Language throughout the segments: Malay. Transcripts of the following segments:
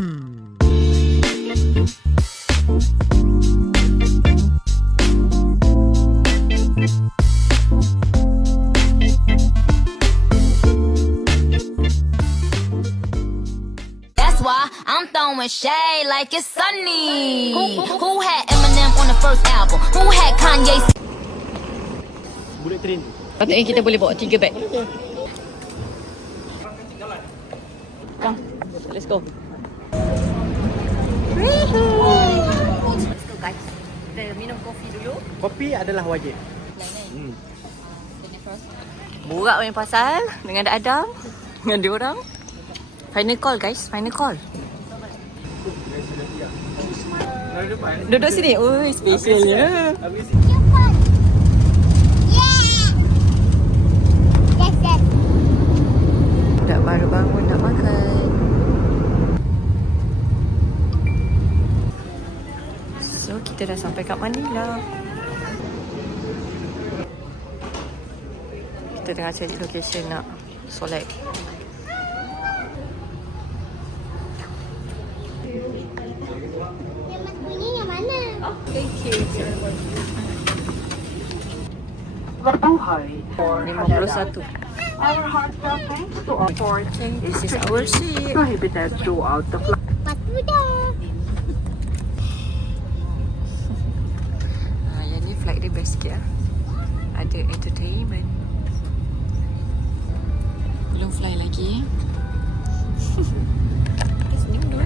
That's why I'm throwing shade like it's sunny. Who had Eminem on the first album? Who had Kanye? Bullet train tu. Patutnya kita boleh bawa 3 beg. Come, let's go. Let's go guys. Kita minum kopi dulu. Kopi adalah wajib. Borak punya pasal dengan Adam, dengan dia orang. Final call guys, final call. Duduk sini. Oi, specialnya. Dah baru bangun nak makan. So, kita dah sampai kat Manila. Kita tengah cari location nak solat. Bunyinya mana? Oh, thank you. Berbuhay for 51. our heartfelt thanks to all for This is our seat. prohibited throughout the flight. Batu dah. Yang ni flight dia best sikit lah. Ada entertainment. Belum fly lagi. Senyum dulu.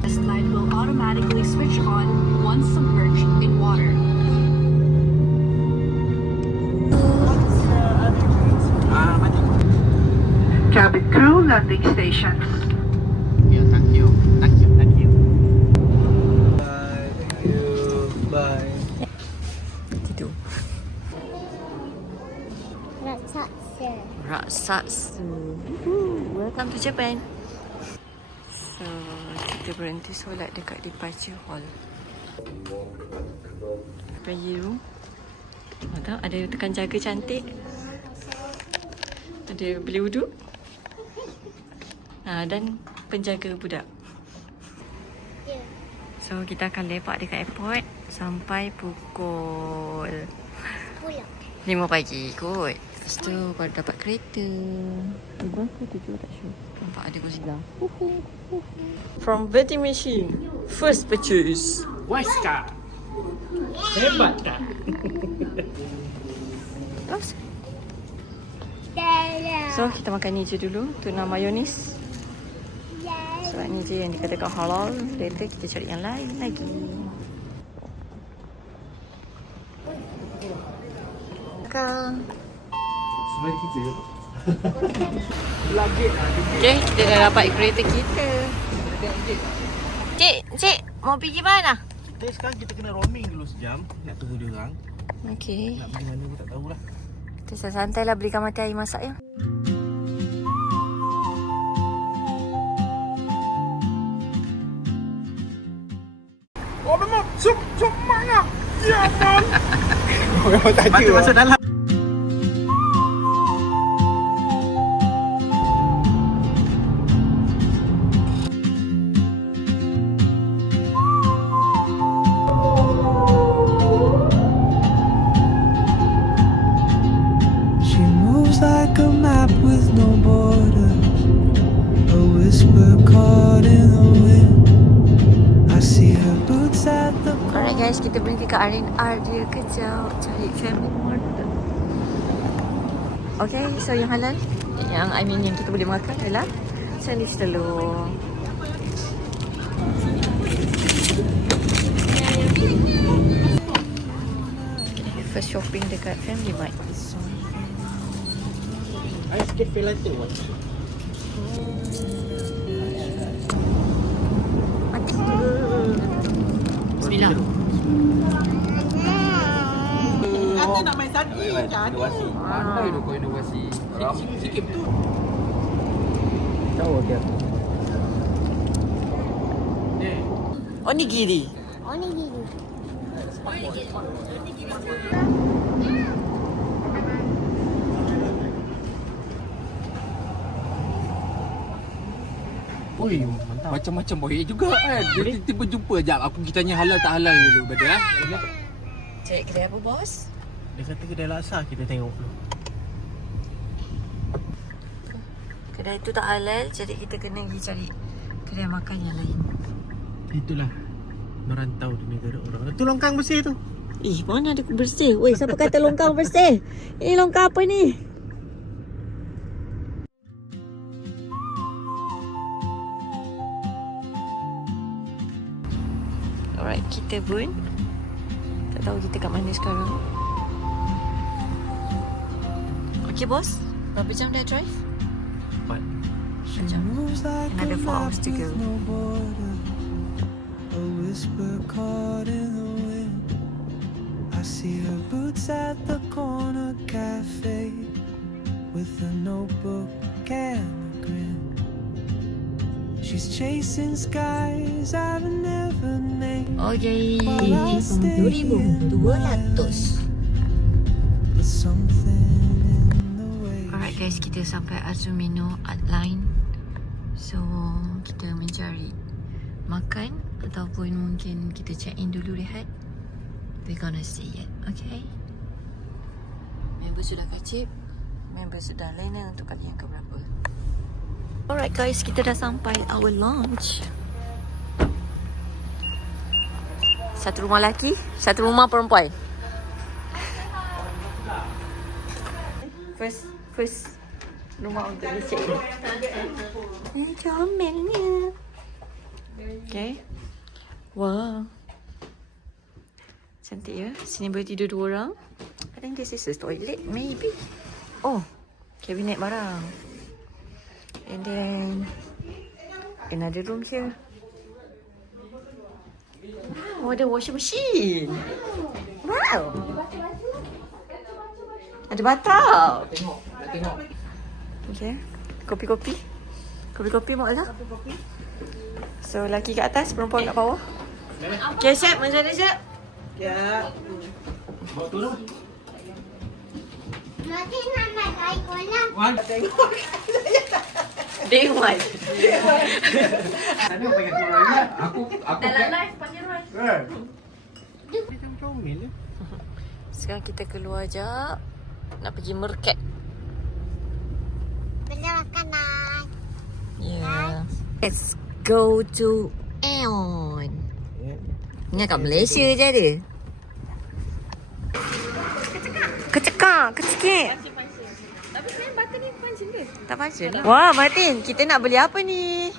This light will automatically switch on once submerged in water. Cabin crew landing station. Thank you. Bye. Thank you. Bye. Tidur. Raksasa. Raksasa. Welcome to Japan. So, kita berhenti solat dekat departure hall. Pergi room. Ada tekan jaga cantik. Ada beli wuduk. Dan penjaga budak. Ya. So, kita akan lepak dekat airport sampai pukul Pulang. 5 pagi kot. Lepas tu baru dapat kereta. Berapa? 7 tak sure. Nampak ada Godzilla. From vending machine. First purchase. Waiska. Hebat tak? Terus. Dalam. So, kita makan ni je dulu. Tuna mayonis. Sebab ni je yang dikatakan halal. Later kita cari yang lain lagi. Kang. Sebenarnya kita Lagi Okay, kita dah dapat kereta kita. Cik, mau pergi mana? Tapi sekarang kita kena roaming dulu sejam. Nak tunggu dia orang. Okay. Nak pergi mana pun tak tahulah. Kita santai lah berikan mati air masak ya. Oh memang sup mana? Ya non. Memang tak ada. Masuk dalam. She moves like a map with no borders, a whisper caught in the wind. I see her boots at the Alright guys, kita pergi ke R&R dia kejap cari family mart. Okay, so yang halal, yang kita boleh makan adalah sandwich telur. First shopping dekat Family Mart. Air sikit feel like tu. Bismillah. Kata nak main tadi kan? Inovasi. Pandai tu kau inovasi. Sikit tu. Tahu dia. Onigiri. Onigiri. Oi, macam-macam boy juga kan. Dia tiba-tiba jumpa jap. Aku pergi tanya halal tak halal dulu pada Cari kedai apa bos? Dia kata kedai laksa, kita tengok dulu. Kedai tu tak halal, jadi kita kena pergi cari kedai makan yang lain. Itulah merantau di negara orang. Tu longkang bersih tu. Mana ada bersih? Weh, siapa kata longkang bersih? Ini longkang apa ni? Alright, kita pun tak tahu kita kat mana sekarang. Okay bos, berapa jam dah drive? 4. Sejam. Another 4 hours to go. No border, a whisper caught in the wind. I see her boots at the corner cafe with a notebook and a grin. She's chasing skies I've never named. Okay, While I stay in my lane, 2,200. but something in the way. Alright guys, kita sampai Azumino Art Line. So, kita mencari makan ataupun mungkin kita check in dulu rehat. We're gonna see it, okay? Member sudah kacip. Member sudah lena untuk kali yang keberapa. Alright guys, kita dah sampai our lounge. Satu rumah lelaki, satu rumah perempuan. First rumah untuk dia check in. Comelnya. Okay. Wow. Cantik ya. Sini boleh tidur 2 orang. I think this is a toilet, maybe. Oh, kabinet barang. And then another room here. Oh, ada washing machine. Wow. Ada bathtub. Tengok. Okay. Kopi-kopi. Kopi-kopi mak lah. So, lelaki kat atas, perempuan kat bawah. Okay, Syed. Macam mana, Syed? Nanti nak naik kolam. Day one. Aku dalam live panggil Roy. Macam comel je. Sekarang kita keluar jap. Nak pergi market. Beli makanan. Yeah. Let's go to Aeon. Ni kat Malaysia je ada. Kecekak, kecekik. Tapi sebenarnya button ni punch dia. Tak punch dia. Wah, Martin, kita nak beli apa ni?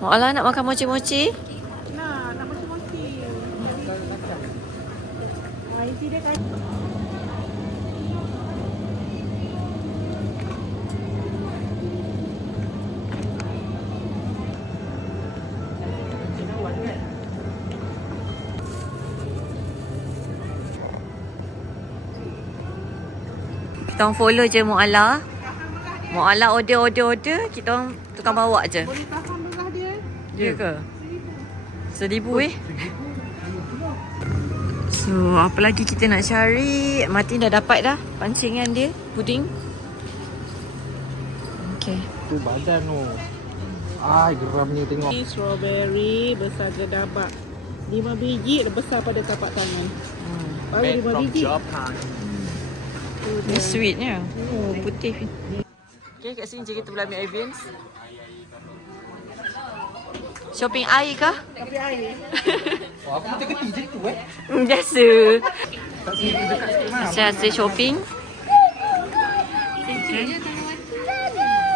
Mak Allah nak makan mochi-mochi? Nak mochi-mochi. Isi dia kan. Kita orang follow je Mu'ala. Mu'ala order. Kita orang tukang bawa je. Boleh tahan belah dia. Ya ke? 1,000 So, apa lagi kita nak cari? Martin dah dapat dah pancingan dia. Puding. Okay. Tu badan tu. Geramnya tengok. Ini strawberry besar gedabak 5 biji besar pada tapak tangan. Baru 5 biji. Ni sweetnya. Oh, putih. Okay, kat sini je kita boleh ambil ambience. Shopping air kah? Tapi air. Aku putih keti je tu Biasa. Saya hasil shopping.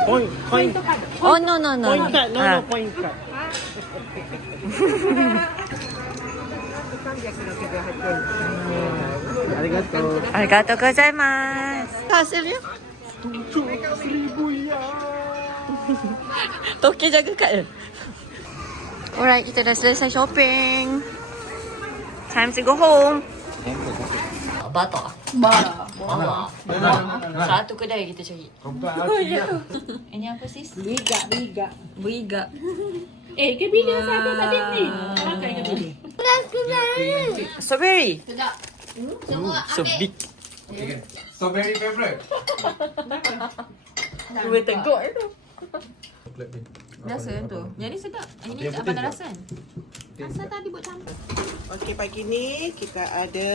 Coin. Oh, no. Point card. No, Ah. point card. Arigatou gozaimasu. Hasilnya? 7,000 ya. Toke jaga kad je. Alright, kita dah selesai shopping. Time to go home. Batok. Batok. Satu kedai kita cari. Ini apa sis? Biga. Ke bila saya tadi ni? Makan ke bila? Strawberry. So big. So very favorite. Dua teguk itu. Biasa tu. Yang ni sedap. Yang ni tak pandai rasa kan? Rasa tadi buat campur. Okey, pagi ni kita ada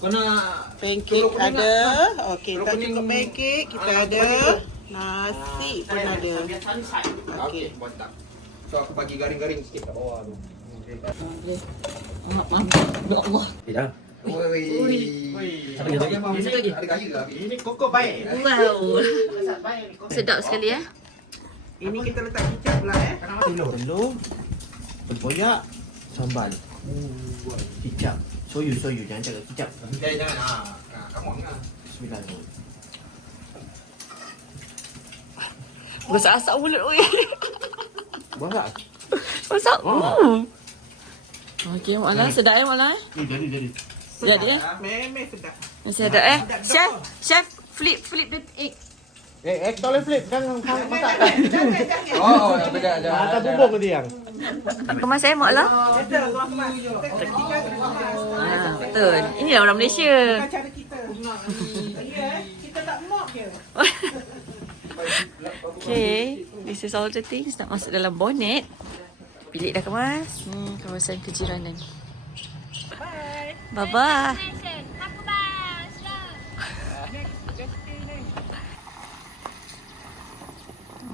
Kau nak pancake telur kuning ada. tak? Okey, Telur tak kuning. cukup pancake, kita Ah, ada bagi tu. nasi pun ada. Okey, mantap. So aku bagi garing-garing sikit kat bawah tu. Maaf. Ya Allah. Ya. Oi. Ada lagi apa? Satu lagi. Ada gaya ke? Ini koko baik. Wow. Sedap sekali eh. Ini kita letak kicap pula Telur, tempoyak, sambal, kicap, soyu, jangan cakap kicap. Jangan. Come on lah. Bismillah. Masak-asak mulut oi. Masak? Masak. Okey, Mak sedap Mak Jadi. Jadi Memang sedap. Masih ada Chef flip the egg. Tak boleh flip, jangan masak. Jangan. Oh, beda. Atas bubung nanti yang. Kemas saya Mak lah. Betul, luar kemas. Betul. Inilah orang Malaysia. Cara kita. Ya, kita tak mok je. Okay, this is all the things nak masuk dalam bonnet. Bilik dah kemas. Kawasan kejiranan. Bye-bye.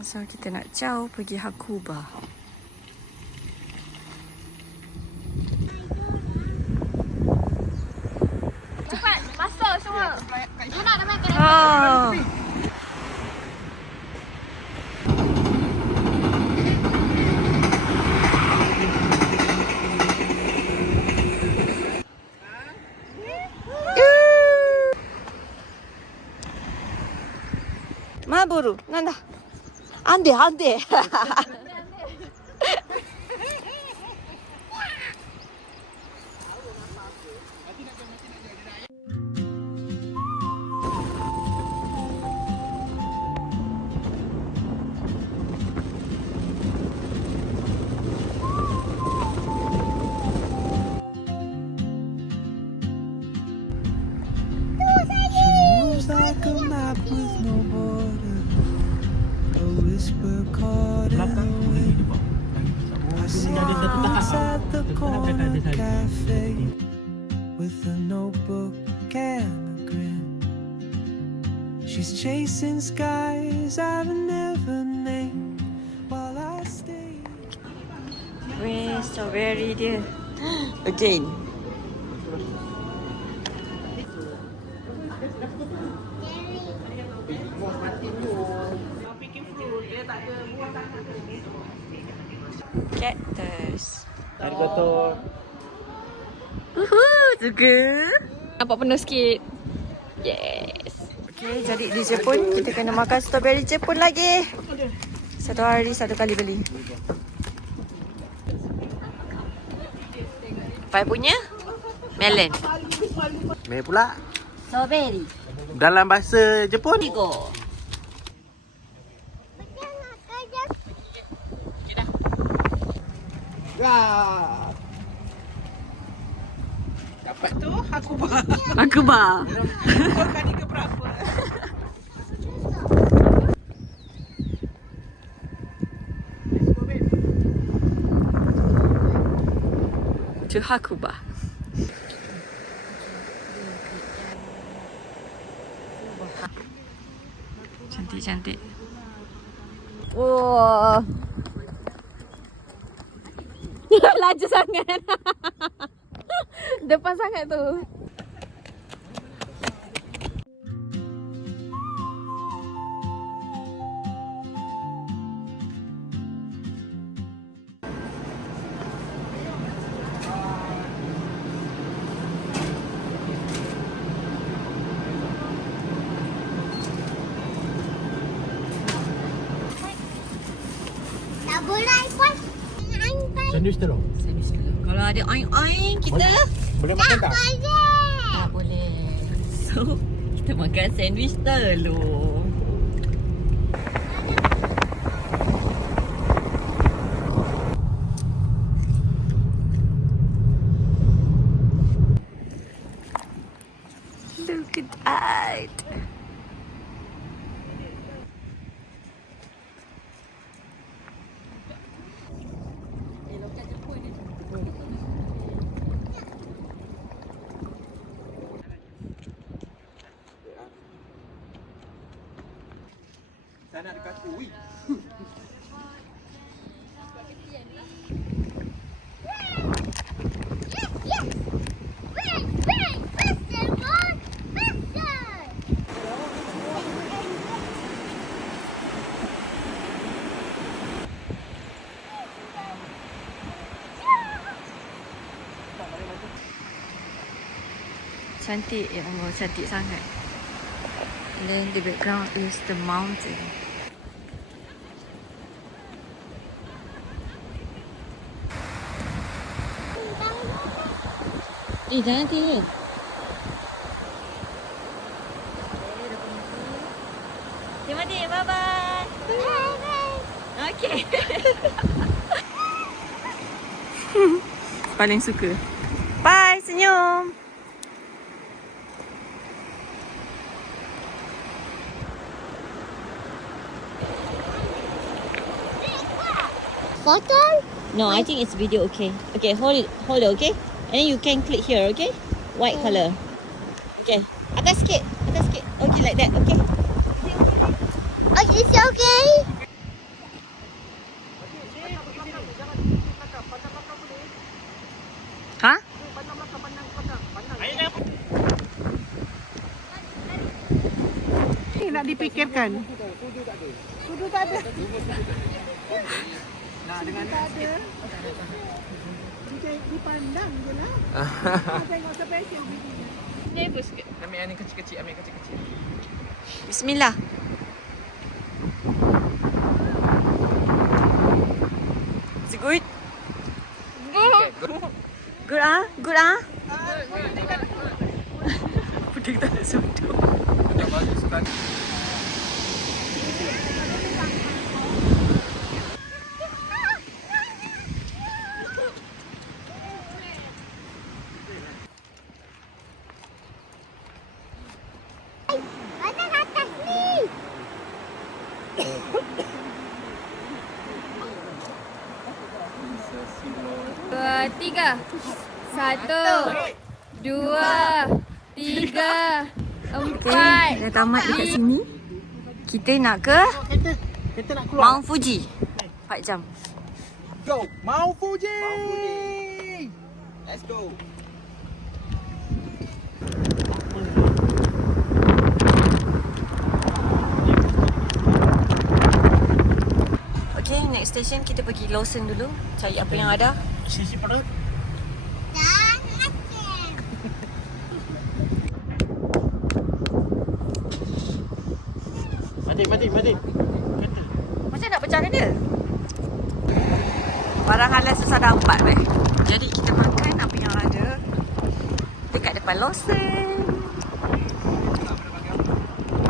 So kita nak ciao pergi Hakuba. Cepat, masuk semua. Luna dah main kereta. Oh. Maburu, nanda. Ande. Moves like a map with no border, a whisper caught in the wind. I see her boots at the corner cafe with a notebook and a grin. She's chasing skies I've never named while I stay. Weh, strawberry dia. Again. Cactus. Arigato. Suka. Nampak penuh sikit. Yes. Okay, jadi di Jepun kita kena makan strawberry Jepun lagi. Satu hari satu kali beli. Pai punya melon. Meh pula. Strawberry. Dalam bahasa Jepun. Tigo. Dapat tu aku bah. Aku bah. Kau kali ke berapa? To Hakuba. Cantik. Wah. Laju sangat. Depan sangat tu. Tak boleh pun. Sandwich telur. Kalau ada aing-aing kita Boleh makan tak? tak boleh. So, kita makan sandwich telur. Look at that. Tak nak dekat tu. Wih. Cantik ya Allah, cantik sangat. And then the background is the mountain. Jangan tidur. Terima kasih, bye-bye. Bye-bye. Okay. Paling suka. Bye, senyum. Photo? No, I think it's video, okay. Okay, hold it, okay? And then you can click here, okay? White colour. Okay. Atas sikit. Okay, like that, okay? Is it okay? Hah? Nak dipikirkan. Sudu tak ada. Nah, dengan Tak ada. Dipandang je lah. Tengok special video. Nervous sikit. ambil yang kecil-kecil, Bismillah. Is it good? Good ah? Good ah? Putih tak ada sudu. Tak bagus sekali. Tiga. 1, 2, 3, 4. Dah tamat dekat sini. Kita nak ke Kita nak keluar. Mount Fuji. 4 jam. Go. Mount Fuji. Let's go. Okay, next station kita pergi Lawson dulu. Cari apa yang ada. Sisi perut. Mati. Kata. Macam nak bercara dia? Barang halal susah dapat weh. Jadi kita makan apa yang ada dekat depan Lawson.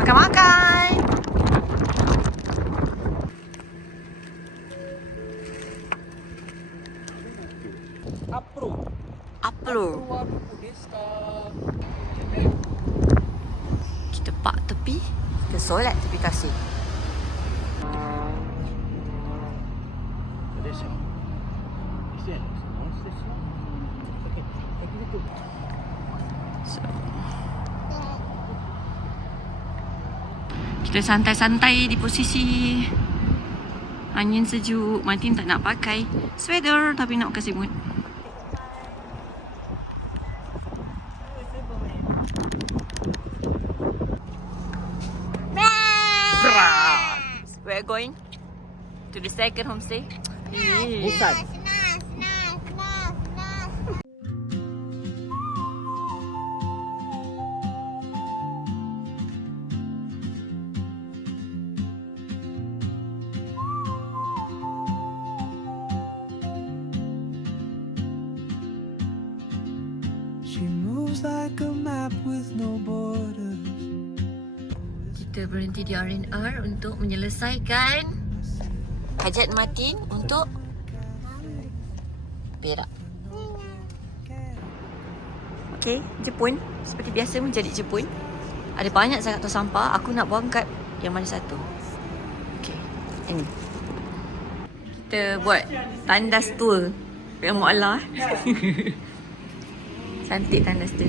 Makan-makan. Apro. Kita park tepi. Kita solat tepi kasih. So, kita santai-santai di posisi angin sejuk. Martin tak nak pakai sweater tapi nak pakai selimut. We're going to the second homestay. Bukan. She moves like a map with no borders. Kita berhenti di R&R untuk menyelesaikan hajat Martin untuk Perak. Okey, Jepun. Seperti biasa menjadi Jepun. Ada banyak sangat tong sampah. Aku nak buang kat yang mana satu. Okey, ini. Kita buat tandas tour yang mu'alah. Cantik tandas tu.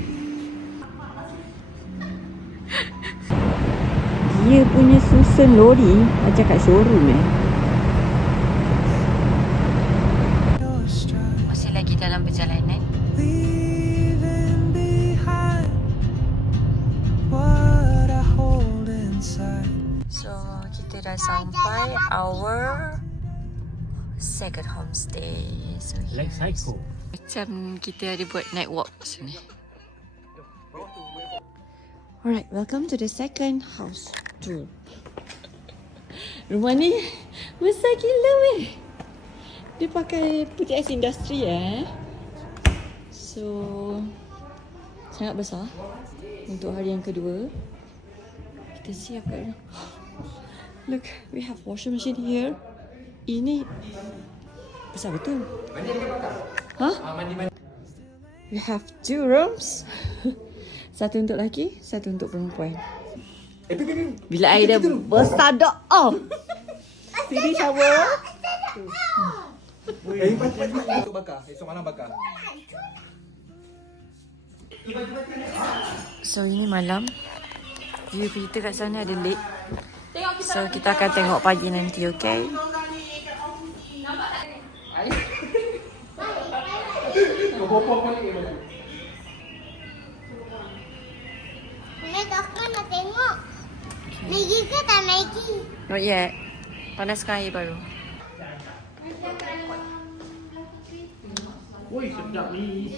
Dia punya susun lori macam kat showroom your stride, Masih lagi dalam perjalanan. leaving behind what I hold inside. So kita dah sampai our second homestay. So Like psycho. macam kita ada buat night walk sini. Alright, welcome to the second house tour. Rumah ni besar gila weh. Dia pakai PTX Industri So sangat besar untuk hari yang kedua. Kita siap kat dalam. Look, we have washing machine here. Ini besar betul. Hah? We have 2 rooms. Satu untuk lelaki, satu untuk perempuan. Bila air dah besar dah. Oh. Sini shower. Esok bakar. Esok malam bakar. So ini malam. View kita kat sana ada lake. So kita akan tengok pagi nanti, okay? Aku nak tengok. Maggie ke tak Maggie? Not yet. Panaskan air baru. Woi, sedap ni.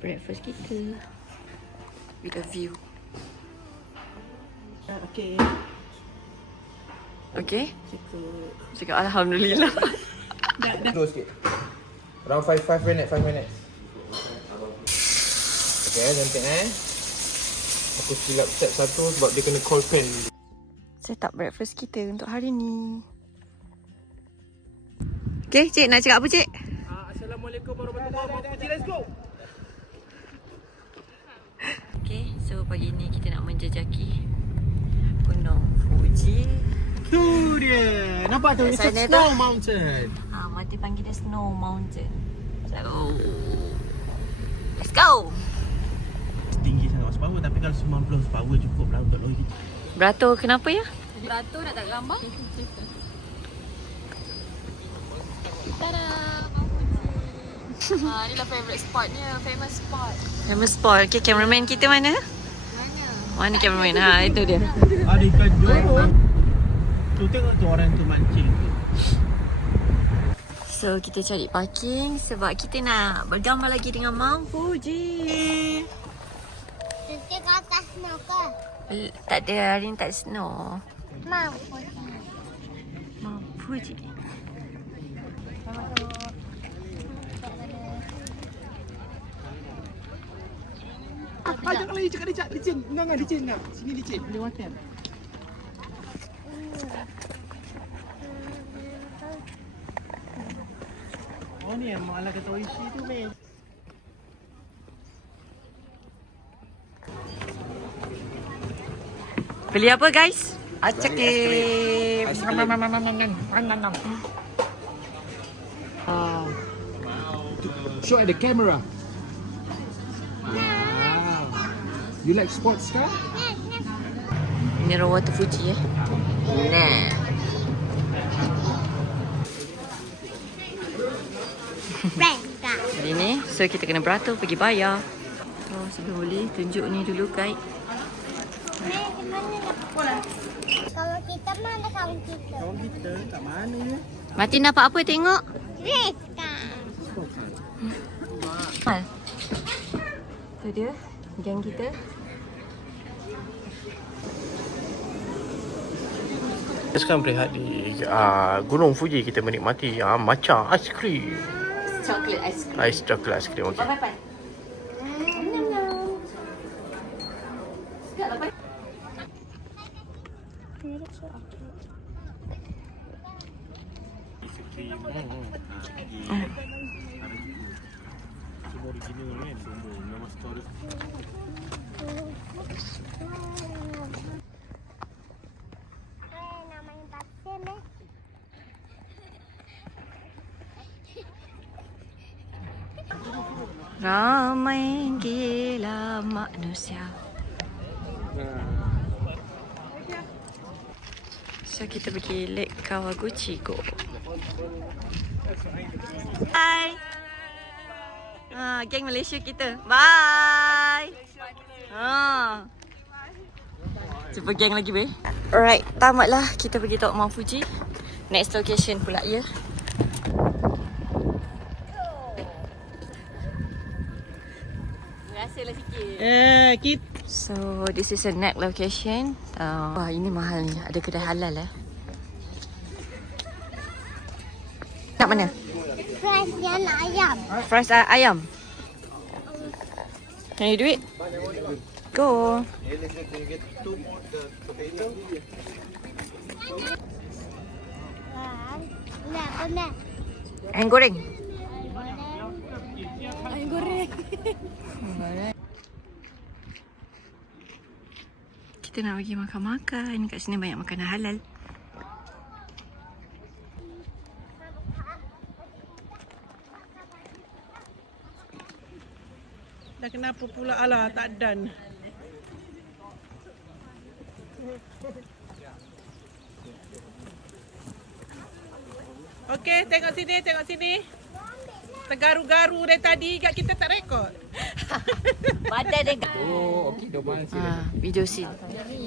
Breakfast kita. With a view. Okay. Okay? Cakap Alhamdulillah. Slow sikit. Around 5 minutes. Okay, cantik Aku silap set satu sebab dia kena call pen. Set up breakfast kita untuk hari ni. Okay, cik nak cakap apa cik? Assalamualaikum warahmatullahi wabarakatuh. Let's go. Okay, so pagi ni kita nak menjejaki Gunung Fuji. Tu dia. Nampak tu? It's a Sana snow tu. mountain. Mati panggil dia Snow Mountain. So, let's go! Tinggi sangat horsepower, tapi kalau 90 horsepower cukup lah untuk lori kita. Beratur kenapa ya? Beratur nak tak gambar? Tada! Inilah favourite spotnya. Famous spot. Famous spot. Okay, cameraman kita mana? Mana cameraman? Ha, itu dia. Ada ikan dorang. Tu tengok tu orang tu mancing tu. So, kita cari parking sebab kita nak bergambar lagi dengan Mount Fuji. Kita ke atas snow ke? Tak ada, hari ni tak snow. Mau. Mount Fuji. Jangan lagi cakap licin. Enggak licin enggak. Sini licin. Boleh makan. Oh ni yang Mak Ala kata Oishi tu meh. Beli apa guys? Acak krim. Show at the camera. Wow. You like sports car? Mineral water Fuji Nah. Hari ni, so kita kena beratur pergi bayar. So sebelum beli, tunjuk ni dulu guide. Kalau kita mana kawan kita? Kawan kita kat mana ya? Martin dapat apa tengok? Kereta. Mal. Tu dia, geng kita. Sekarang berehat di Gunung Fuji, kita menikmati matcha aiskrim. Chocolate ice cream. Ais coklat aiskrim, okey. Bye-bye. Sini kan semua nama story. Ramai gila manusia. So kita pergi Lake Kawaguchi Go. Hai. Geng Malaysia kita. Bye. Jumpa geng lagi be. Alright, tamatlah kita pergi tengok Mount Fuji. Next location pula ya. Rasa lah sikit. So this is a next location. Wah ini mahal ni. Ada kedai halal Nak mana? Fries yang ayam. Fries ayam. Can you do it? Go. Benar. Ayam goreng. Kita nak pergi makan-makan. Kat sini banyak makanan halal. Dah kenapa pula? Alah, tak done. Okey, tengok sini. Tergaru-garu dari tadi kat kita tak rekod. Badan dia. Oh, okey, dah bang sini. Video scene. Ni.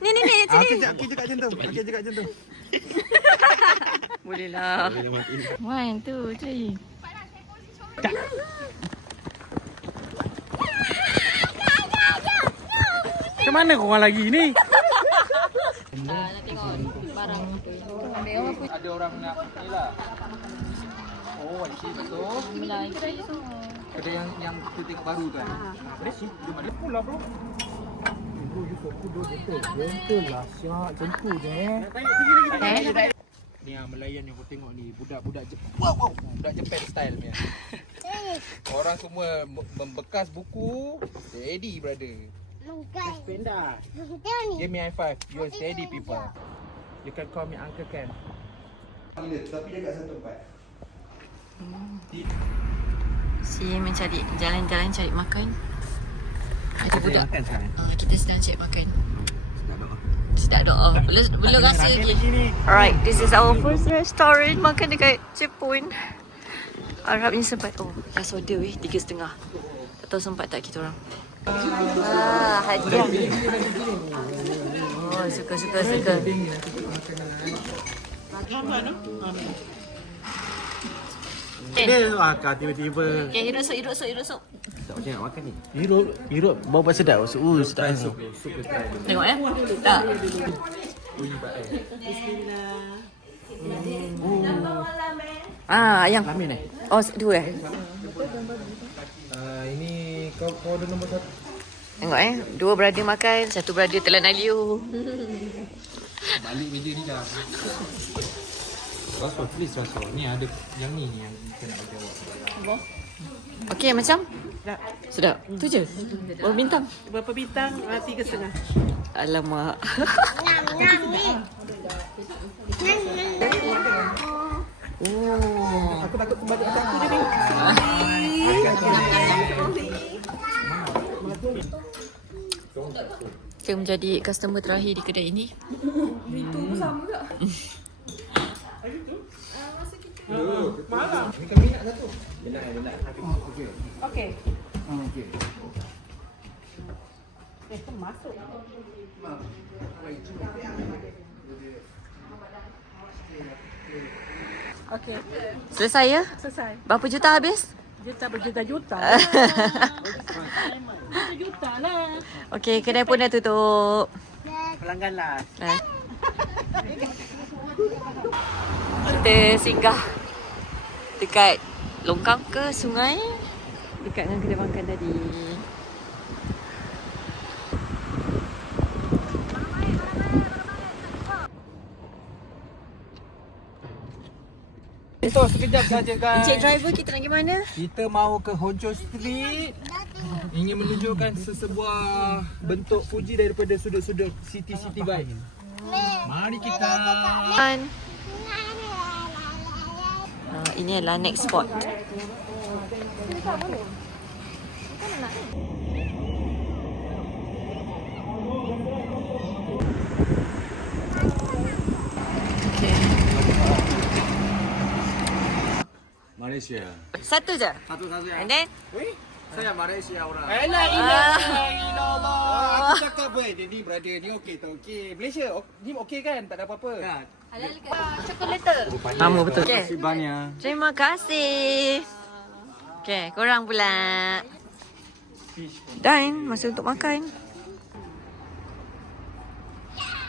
Okey, kat macam tu. Boleh lah. 1, 2, 3. Macam mana korang lagi ni? Nak tengok barang apa. Ada orang nak ni lah. Oh, I see, betul. Kedai yang kita tengok baru tu kan. Boleh sih, dia mana pula bro. Bro, you fokus dulu gentle lah. Siap, jemput je Ni yang Melayan yang kau tengok ni, budak-budak Jepang. Wow, budak Jepang style punya. Orang semua membekas buku. Steady brother. Penda. Give me high five. You are steady people. You can call me Uncle Ken. Tapi dekat satu tempat. Si mencari jalan-jalan cari makan. Ada budak. Makan sekarang. Kita sedang cari makan. Sedap doa. Belum rasa lagi. Alright, this is our first restaurant makan dekat Jepun. Harapnya sempat. Oh, last order weh 3.5. Tak tahu sempat tak kita orang. Hadiah. Oh, suka. Dia makan tiba-tiba. Okay, hidup sup. Tak macam nak makan ni. Hirup bau pas sedap. Sedap sup. Tengok tak. Ayam. Lamin Oh, 2 ini kau order nombor 1. Tengok 2 brother makan, 1 brother telan aliu. Balik meja ni dah. Rasul, please Rasul. Ni ada yang ni yang kita nak jawab. Okey, macam? Sedap. Tu je? Berapa bintang? Berapa bintang? 3.5. Alamak. Aku takut kembali kat aku ni. Kita menjadi customer terakhir di kedai ini. Itu sama tak? Malam. Ni kami nak satu. Benar. Okey. Okey. Okey. Masuk. Okey. Selesai ya? Selesai. Berapa juta habis? Berjuta-juta. Berjuta lah. Okey, kedai pun dah tutup. Pelanggan lah. Kita singgah dekat longkang ke sungai dekat dengan kedai makan tadi. Tos sekejap saja guys. Encik driver, kita nak pergi mana? Kita mahu ke Honcho Street. Ingin menunjukkan sesebuah bentuk Fuji daripada sudut-sudut city vibe. Mari kita. Ini adalah next spot. Malaysia. Satu je? Satu-satu ya. And then? Saya Malaysia orang. Ah. Allah. Aku cakap apa? Dia ni brother ni okey tak okey. Malaysia ni okey kan? Tak ada apa-apa. Kan? Chocolator. Lama betul. Terima kasih banyak. Terima kasih. Okay, korang pula. Dan masa untuk makan.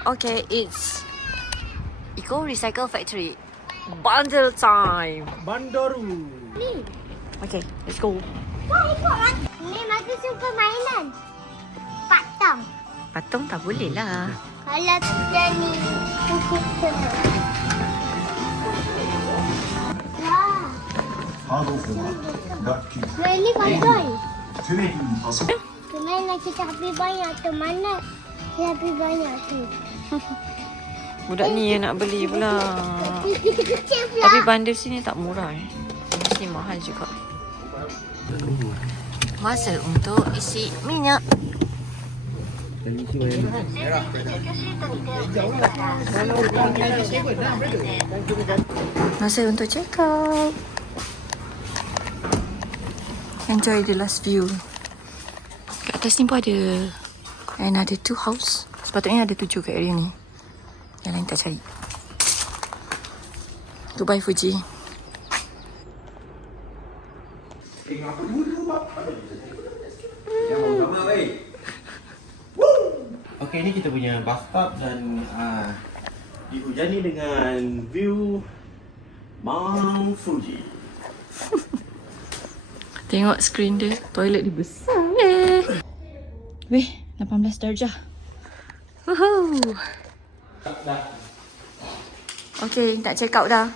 Okay, it's Eco Recycle Factory. Bundle time. Bandaru. Okay, let's go. Ni masih suka mainan. Patang. Patung tak boleh lah. Kalau kita ni. Ini kontrol. Kemana kita habis banyak tu? Mana kita habis banyak tu? Budak ni yang nak beli pula. Kecil pula. Tapi bandar sini tak murah Mesti mahal juga. Masa untuk isi minyak. Masa untuk check out. Enjoy the last view. Kat atas ni pun ada. And ada 2 house. Sepatutnya ada 7 kat area ni. Yang lain tak cari. Goodbye Fuji. Okey, ni kita punya bathtub dan dihujani dengan view Mount Fuji. Tengok skrin dia. Toilet dia besar Weh, 18 darjah. Woohoo. Okay, tak check out dah.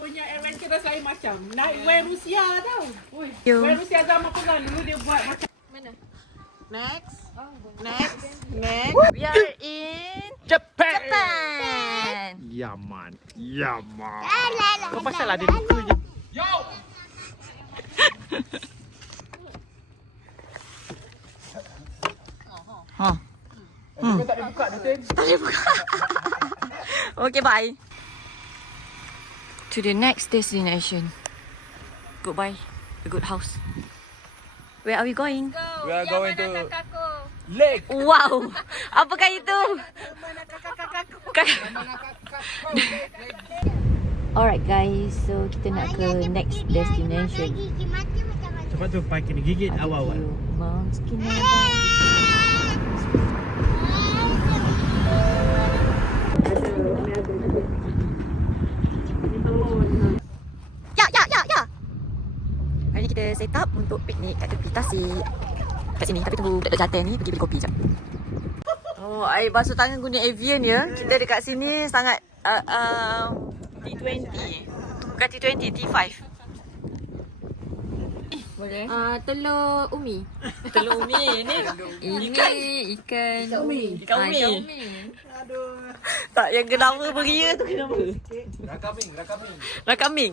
Punya adventure saya macam naik van Rusia tau. Oi, Yo. van Rusia zaman perang dulu dia buat macam Next. We are in Japan. Yaman. Yaman. Kau pasal ada luka je. Ha. Tak boleh buka Datin. Tak boleh buka. Okay, bye. To the next destination. Goodbye. The good house. Where are we going? We are going to Lake. Wow. Apakah itu? Alright guys, so kita nak ke next destination. Cepat tu pakai kena gigit awal-awal. Mount Kinabalu. Ya. Hari ni kita set up untuk piknik kat tepi tasik. Kat sini, tapi tunggu budak Jaten ni pergi beli kopi jap. Oh, air basuh tangan guna Evian ya. Kita dekat sini sangat T20. Bukan T20, T5. Boleh. Telur umi. Telur umi ni. Ini ikan umi. Ikan umi. Aduh. Tak, yang kenapa beria tu kenapa? Rakaming.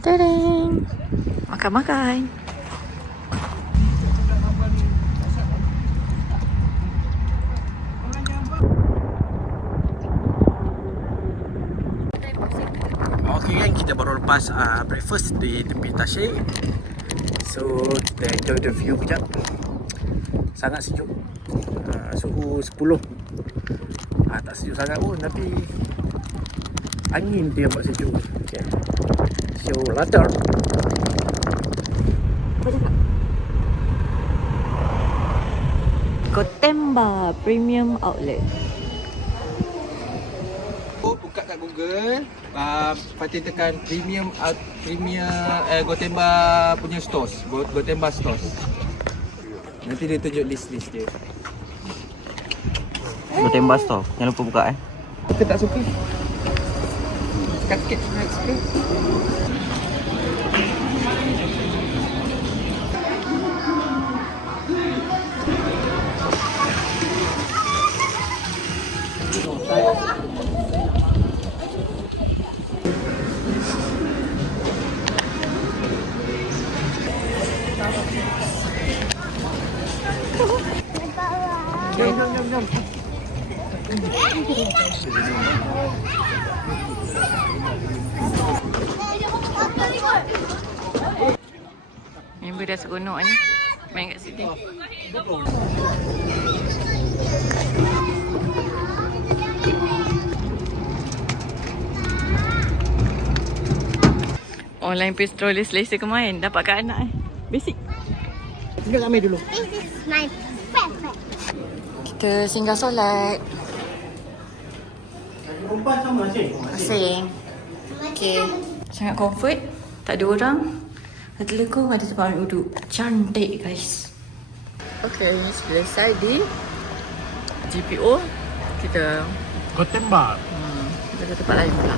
Tadang. Makan. Okey kan, kita baru lepas breakfast di tepi Tasik. So kita enjoy the view kejap. Sangat sejuk. Suhu 10. Tak sejuk sangat pun, tapi angin dia buat sejuk. Okay. So later. Apa cakap? Gotemba Premium Outlet. Buka kat Google, lepas tu tekan premium Gotemba punya stores, Gotemba stores. Nanti dia tunjuk list dia. Kau tembas tau. Jangan lupa buka Kita tak suka. Kat sikit nak suka. Jom. Member dah seronok ni. Main kat sini. Online pay stroller selesa ke main. Dapat kat anak Basic. Tinggal kat Mei dulu. This is my favorite. Kita singgah solat. Rumpan sama sih. Asing. Okay. Sangat comfort. Tak ada orang. Satu lekong ada tempat ambil duduk. Cantik guys. Okay, selesai di GPO. Kita Kau tembak. kita ke tempat lain pula.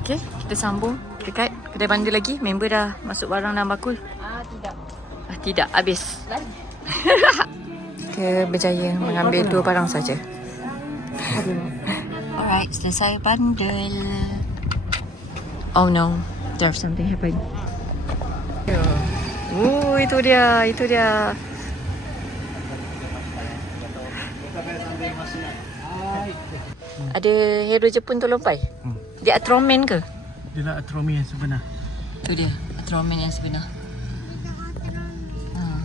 Okay, kita sambung dekat kedai bandar lagi. Member dah masuk barang dalam bakul. Tidak, habis. Kita berjaya mengambil 2 barang saja. Alright, selesai bundle. Oh no, there's something happened. Itu dia. Ada hero Jepun tu lompai. Dia Ultraman ke? Dia lah Ultraman yang sebenar. Tu dia, Ultraman yang sebenar.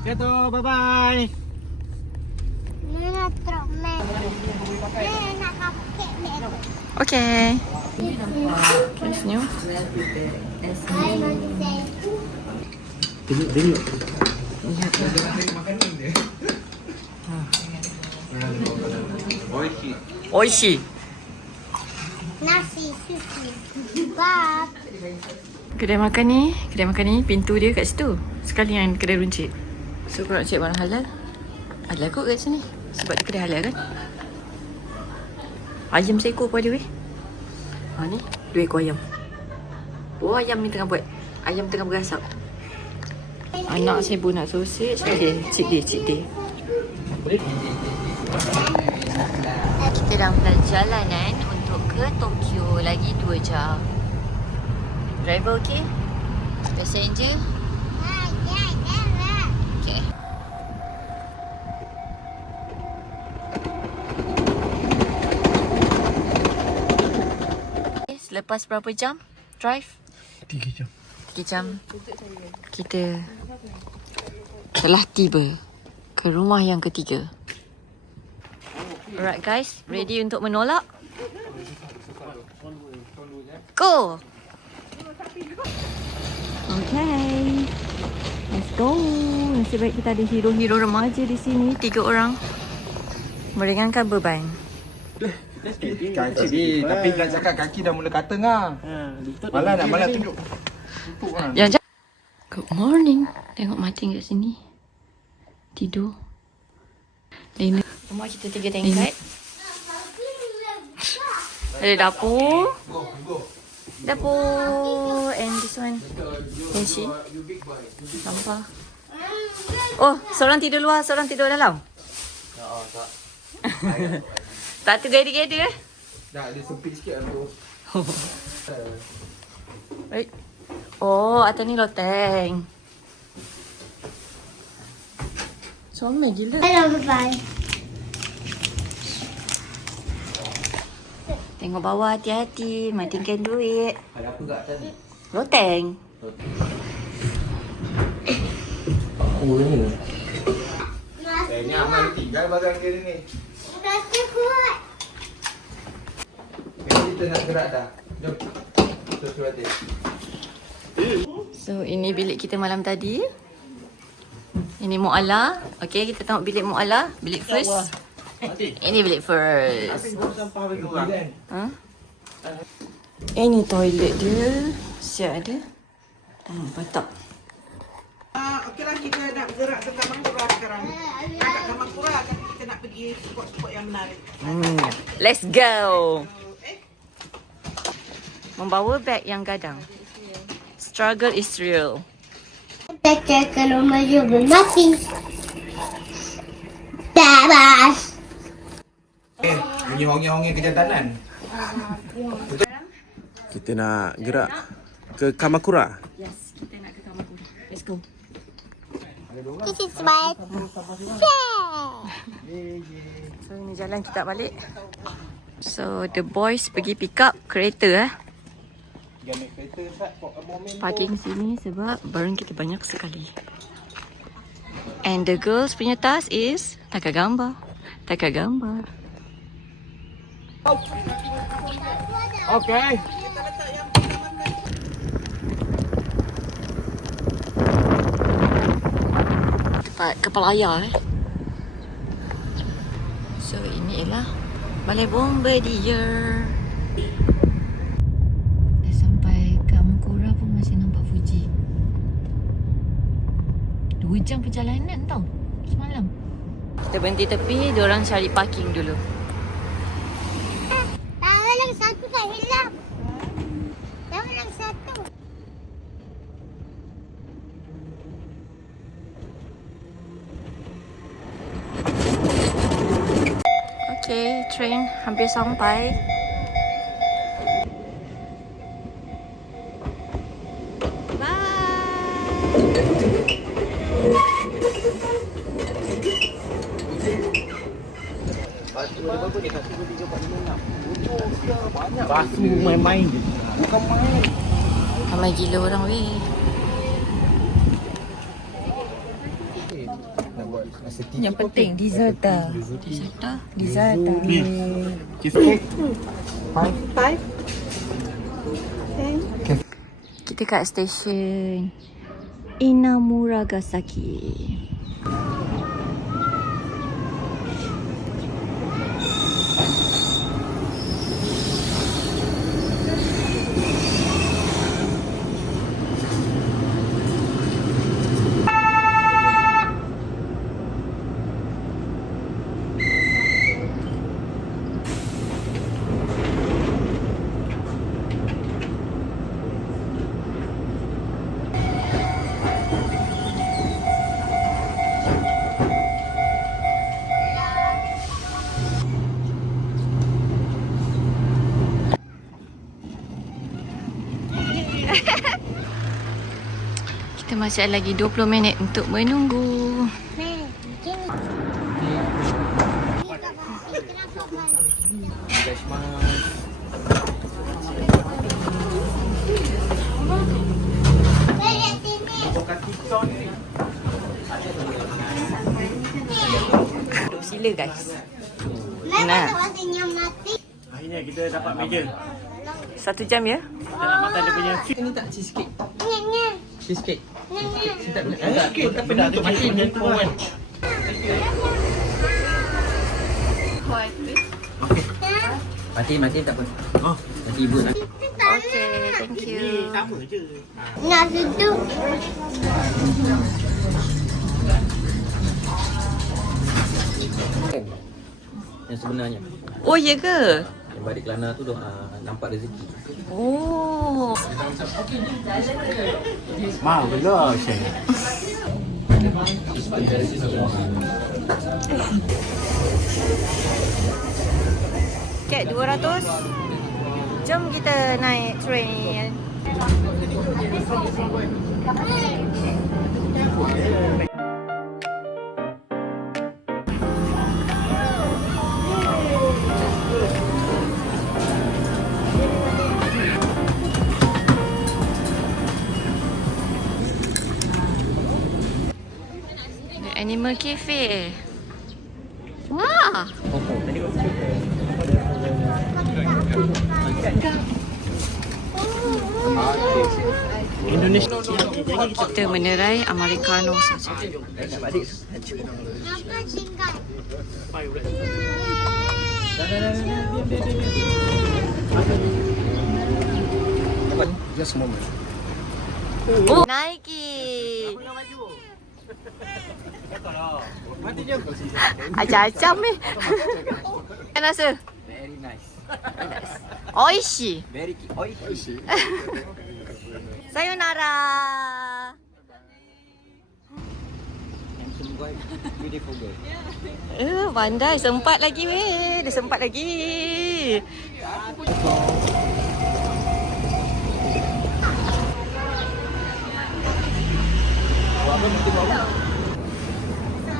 Okay tu, bye-bye. Mana Ultraman? Nak kapek ni. Okay. It's new. I want to say. Tengok. Oishi. Nasi, sushi, kebab. Kedai makan ni pintu dia kat situ. Sekali yang kedai runcit. So kalau nak cek barang halal, halal kot kat sini. Sebab tu kedai halal kan. Ayam seekor pun ada weh. Ni 2 ekor ayam. Oh, ayam ni tengah buat. Ayam tengah berasap. Anak saya pun nak sausage. Okay, cheat day. Kita dalam perjalanan untuk ke Tokyo. Lagi 2 jam. Driver okey? Passenger? Okay. Selepas berapa jam drive? 3 jam. 3 jam. Kita telah tiba ke rumah yang ketiga. Alright guys, ready untuk menolak? Go! Okay, let's go. Nasib baik kita ada hero-hero remaja di sini. 3 orang meringankan beban. Kaki tapi nak cakap kaki dah mula kata ngah. Malah tunjuk. Yang good morning. Tengok Martin kat sini. Tidur. Lena. Rumah kita 3 tingkat. Ada dapur. And this one. Benci. Sampah. Oh, seorang tidur luar, seorang tidur dalam. Tak together eh? Dah dia sempit sikit tu. Right. Oh, atas ni loteng. Comel gila. Hello, bye. Tengok bawah hati-hati, matikan duit. Ada apa kat atas ni? Loteng. Oh ni. Ni amal tinggal barang dia ni. Rasa kuat. Kita nak gerak dah. Jom. Kita suruh dia. So, ini bilik kita malam tadi. Ini Mu'ala. Okay, kita tengok bilik Mu'ala. Bilik first. Ini bilik first. Ha? Ini toilet dia. Siap ada. Batak. Okey lah. kita nak bergerak ke Kamakura sekarang. Kat Kamakura kita nak pergi spot-spot yang menarik. Let's go. Membawa beg yang gadang. Struggle is real. Baca kalau maju bermati. Tabas. Bunyi hongi-hongi kejantanan. Kita nak gerak ke Kamakura. Yes, kita nak ke Kamakura. Let's go. This is my So ini jalan kita balik. So the boys pergi pick up kereta Parking sini sebab barang kita banyak sekali. And the girls punya tas is takkan gambar. Takkan gambar. Okay. Tempat kepala ayah So ini ialah Balai Bombardier. Dah sampai Kamakura pun masih nampak Fuji. 2 jam perjalanan tau semalam. Kita berhenti tepi, diorang cari parking dulu. Tahu yang satu tak hilang. Tahu yang satu. Okay, train hampir sampai. Batu main-main je. Bukan main. Ramai gila orang weh. Yang penting Dizata. Dizata. Cheesecake. Kita kat stesen Inamuragasaki. Kita masih ada lagi 20 minit untuk menunggu. Duduk sila guys. Nah, Akhirnya kita dapat meja. 1 jam ya. Kita nak makan dia punya Ini tak cheesecake. Nyanya. Cheesecake. Kita tak tapi dah tu mati dia tu kan. Mati tak apa. Oh, Nanti ibu nak. Okay, thank you. sama je. Nak duduk. Yang sebenarnya. Oh, ya ke? Yang balik Kelana tu nampak rezeki. Oh. Mahal lah Syed. Tiket 200. Jom kita naik train. Animal Cafe. Wah. Indonesia. Kita menerai Americano saja. Nampak tinggal. Just a moment. Oh. Nike. Nanti jom. Acam-acam ni. Kan rasa? Very nice. Oishi. Very oishi. Sayonara. Handsome boy, beautiful girl. Pandai. Sempat lagi weh. Dia sempat lagi.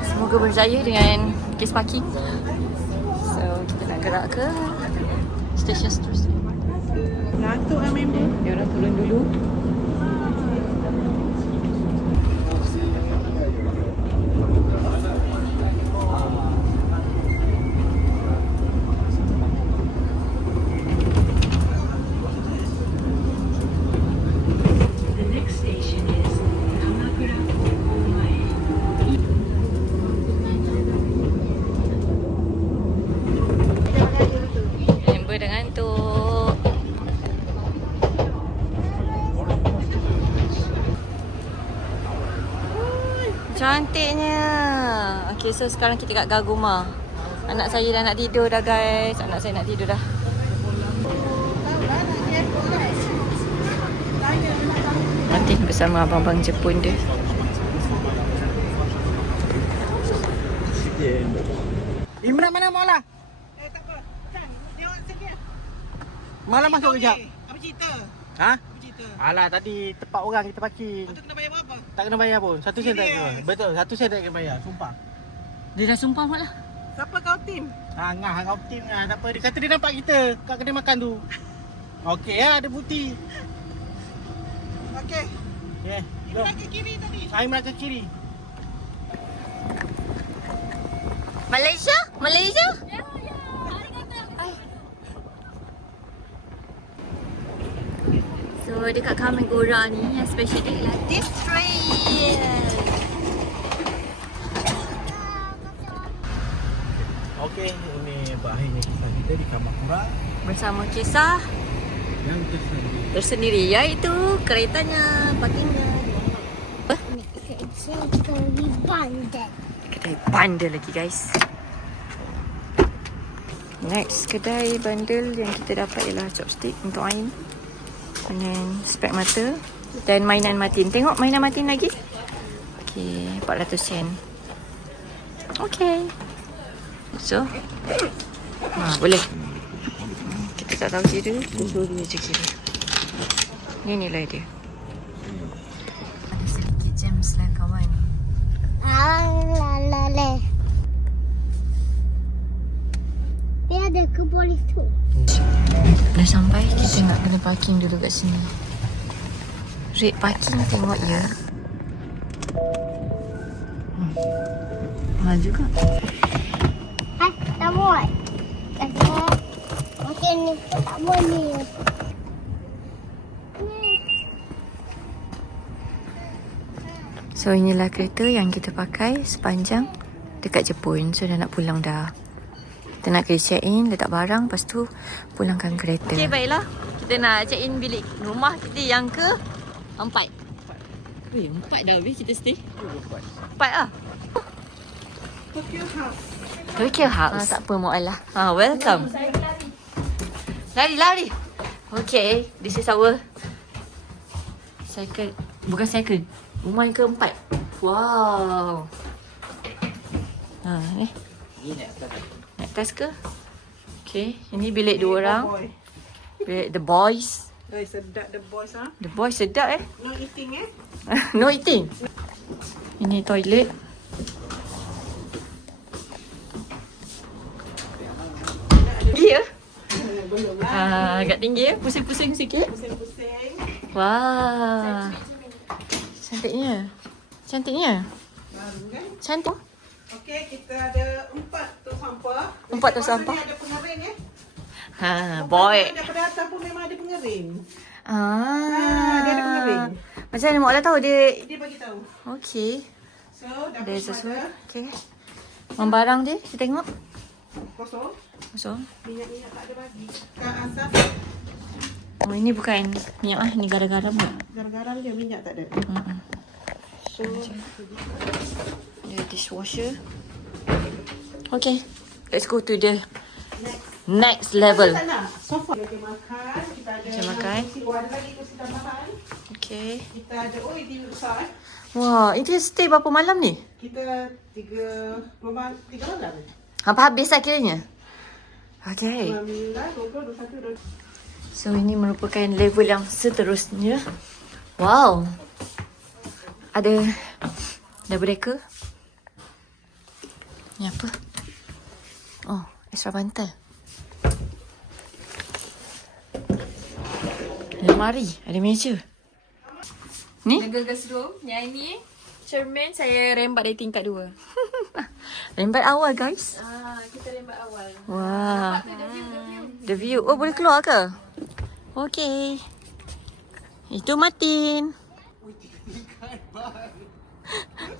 Semoga berjaya dengan kes parking. So, kita nak gerak ke stesen seterusnya. Latuk lah member. Dia orang turun dulu. Member dah ngantuk. Cantiknya. Okay, so sekarang kita kat Gaguma. Anak saya dah nak tidur dah guys. Anak saya nak tidur dah. Nanti bersama abang-abang Jepun dia. Imran mana Mala? Tak apa. Kan, tengok sini. Mala masuk kejap. Apa cerita? Ha? Apa cerita? Alah tadi tempat orang kita parking. Lepas tu kena bayar berapa? Tak kena bayar pun. 1 sen tak kena. Serius? Betul, 1 sen tak kena bayar. Sumpah. Dia dah sumpah pula. Siapa kau tim? Ngah kau tim lah. Tak apa. Dia kata dia nampak kita kat kedai makan tu. Okey lah, ada bukti. Okey. Okay. Imran ke kiri tadi? Saya ke kiri. Malaysia? Malaysia? So dekat Kamegora ni yang special dia ialah this trail. Okey, ini berakhirnya kisah kita di Kamegora Bersama kisah yang tersendiri iaitu keretanya, parkingnya. Kedai bandel lagi guys. Next kedai bandel yang kita dapat ialah chopstick untuk Ain dengan spek mata dan mainan Martin. Tengok mainan Martin lagi. Okey, 400 sen. Okey. So, boleh. Kita tak tahu kira, dulu je kira. Ni nilai dia. Ada sedikit gems lah kawan. Alalala. Dia ada ke polis tu. Dah sampai, kita nak kena parking dulu kat sini. Rate parking tengok ya. Mahal juga. Tak muat. Mungkin ni tak boleh. So inilah kereta yang kita pakai sepanjang dekat Jepun. So dah nak pulang dah. Kita nak kena check in, letak barang, lepas tu pulangkan kereta. Okay, baiklah. Kita nak check in bilik rumah kita yang ke 4. Weh, 4 dah weh kita stay. 4 lah. Tokyo House. Tokyo House. Tak apa Mu'alah. Welcome. Lari. Okay, this is our cycle. Bukan cycle. Rumah yang ke-4. Wow. Ni. Ini nak Naik atas ke? Okay, ini bilik 2 orang. Bilik the boys. Sedap the boys ah. The boys sedap No eating No eating. Ini toilet. Tinggi ya? Belum agak tinggi ya? Pusing-pusing sikit. Pusing-pusing. Wah. Cantiknya. Baru kan? Cantik. Okey, kita ada 4 tuk sampah. 4 tuk sampah. Ada pengering Boy. Daripada atas pun memang ada pengering. Dia ada pengering. Macam mana Mu'alah tahu dia? Dia bagi tahu. Okay. So, dah There's a ada okay. Barang dia, kita tengok. kosong. Minyak-minyak tak ada bagi. Kat asap. Oh, ini bukan minyak ini garam-garam. Garam-garam je, minyak tak ada. The dishwasher. Okay, let's go to the next level. Sofa. Kita makan. Kita ada. Kita makan. Ada lagi kursi tambahan. Okay. Kita ada. Oh, ini besar. Wah, ini stay berapa malam ni? Kita 3 malam. Apa habis lah kiranya? Okay. 9, 20, 21, 22. So, ini merupakan level yang seterusnya. Wow. Ada double decker. Ni apa? Oh, extra bantal. Lemari, ada meja. Ni? Girls room. Yang ni cermin saya rembat dari tingkat 2. Rembat awal, guys. Kita rembat awal. Wah. The view. Oh, boleh keluar ke? Okay. Itu Martin.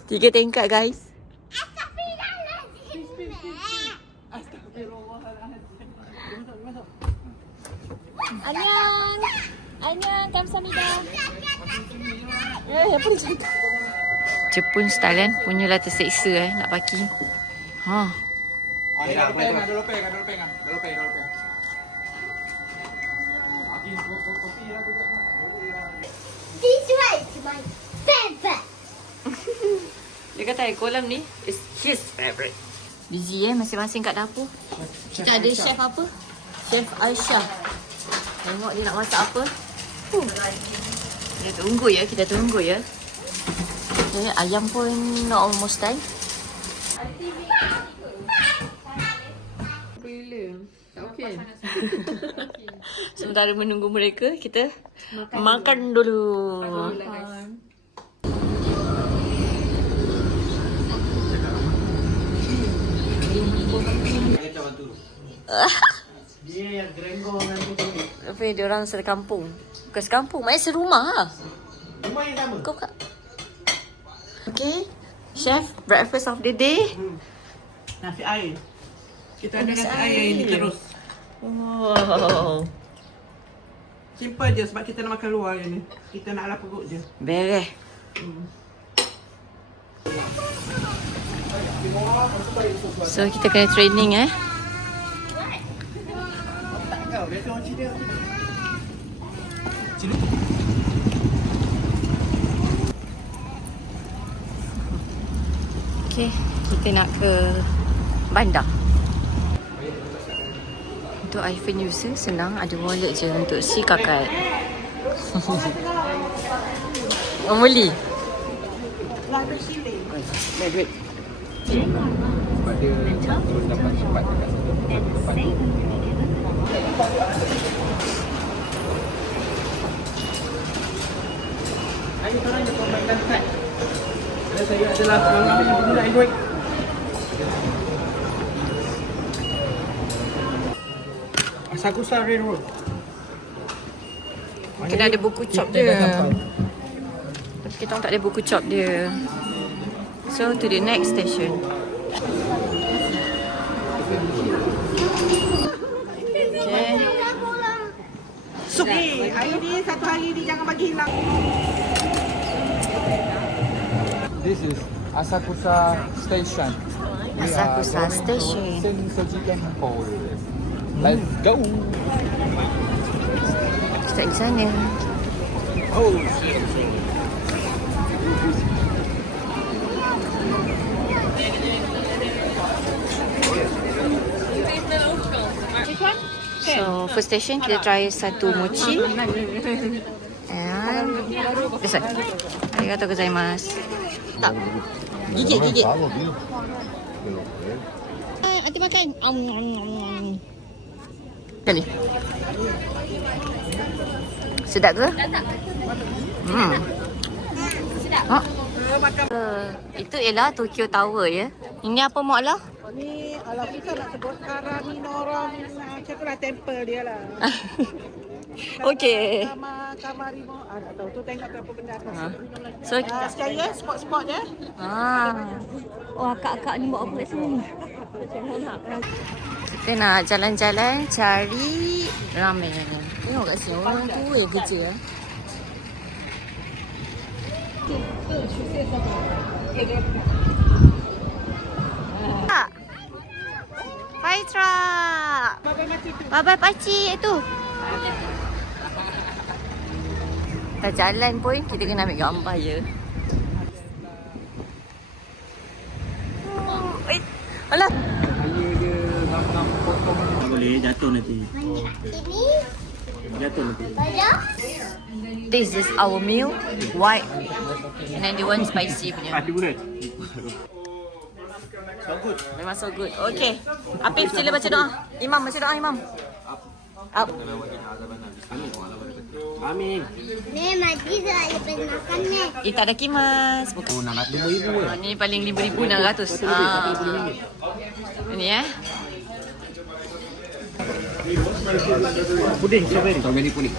3 tingkat, guys. Annyeong. Annyeong, kamsahamnida. Apa dia cakap? Jepun style kan. Punyalah terseksa nak parking. Ha. Dah lopeng. This way is my favorite. Dia kata kolam ni is his favorite. Busy masing-masing kat dapur. Kita ada chef apa? Chef Aisyah. Tengok dia nak masak apa. Kita tunggu ya. Okay, ayam pun not almost time. Okay. Sementara menunggu mereka, kita makan dulu. Dia Grenggo nanti tu. Apa dia orang sekampung? Bukan sekampung, maknanya serumah lah. Rumah yang sama. Kau kat. Okay, chef, breakfast of the day. Nasi air. Kita ada nasi air yang ini terus. Wow. Simple je sebab kita nak makan luar yang ni. Kita nak ala perut je. Bereh. So kita kena training Okay, kita nak ke bandar. Untuk iPhone user senang, ada wallet je. Untuk si kakak. Membeli. Duit. Sebab dia terus dapat cepat dekat tempat tu. Ayo korang je permainkan kad. Dan saya adalah orang yang pengguna Android. Asakusa Railroad. Kena ada buku chop dia. Tapi kita tak ada buku chop dia. So to the next station. Okay. Sup ni, air ni satu hari ni jangan bagi hilang. This is Asakusa Station. Asakusa Station. Sensoji Temple. Let's go. Kita di sana. Oh, So first station kita try satu mochi. And this one. Arigatou gozaimasu. Tak. Gigit. Nanti makan. Kali. Sedap ke? Ha? Itu ialah Tokyo Tower ya. Ini apa Mak Lah? Ni kalau kita nak sebut Araminoro cakaplah temple dia lah. Okey. Kamarimo. Tak tahu tu tengok apa benda atas. So Saya spot-spot dia. Oh akak-akak ni buat apa kat sini? Kita nak jalan-jalan cari ramen. Tengok kat sini orang tu kerja. Faitra. Bye-bye pakcik tu. Dah jalan pun kita kena ambil gambar je. Alah. Tak boleh jatuh nanti. Ini Jatuh nanti. banyak. This is our meal, white, and then the one spicy punya. boleh. Memang so good. Okay. Apif sila baca doa. Imam baca doa Imam. Up. Amin. Ni mati dah lepas makan ni. Tak ada kimas. Bukan. 600,000 Ni paling 5,600. Ini Puding strawberry. Strawberry puding.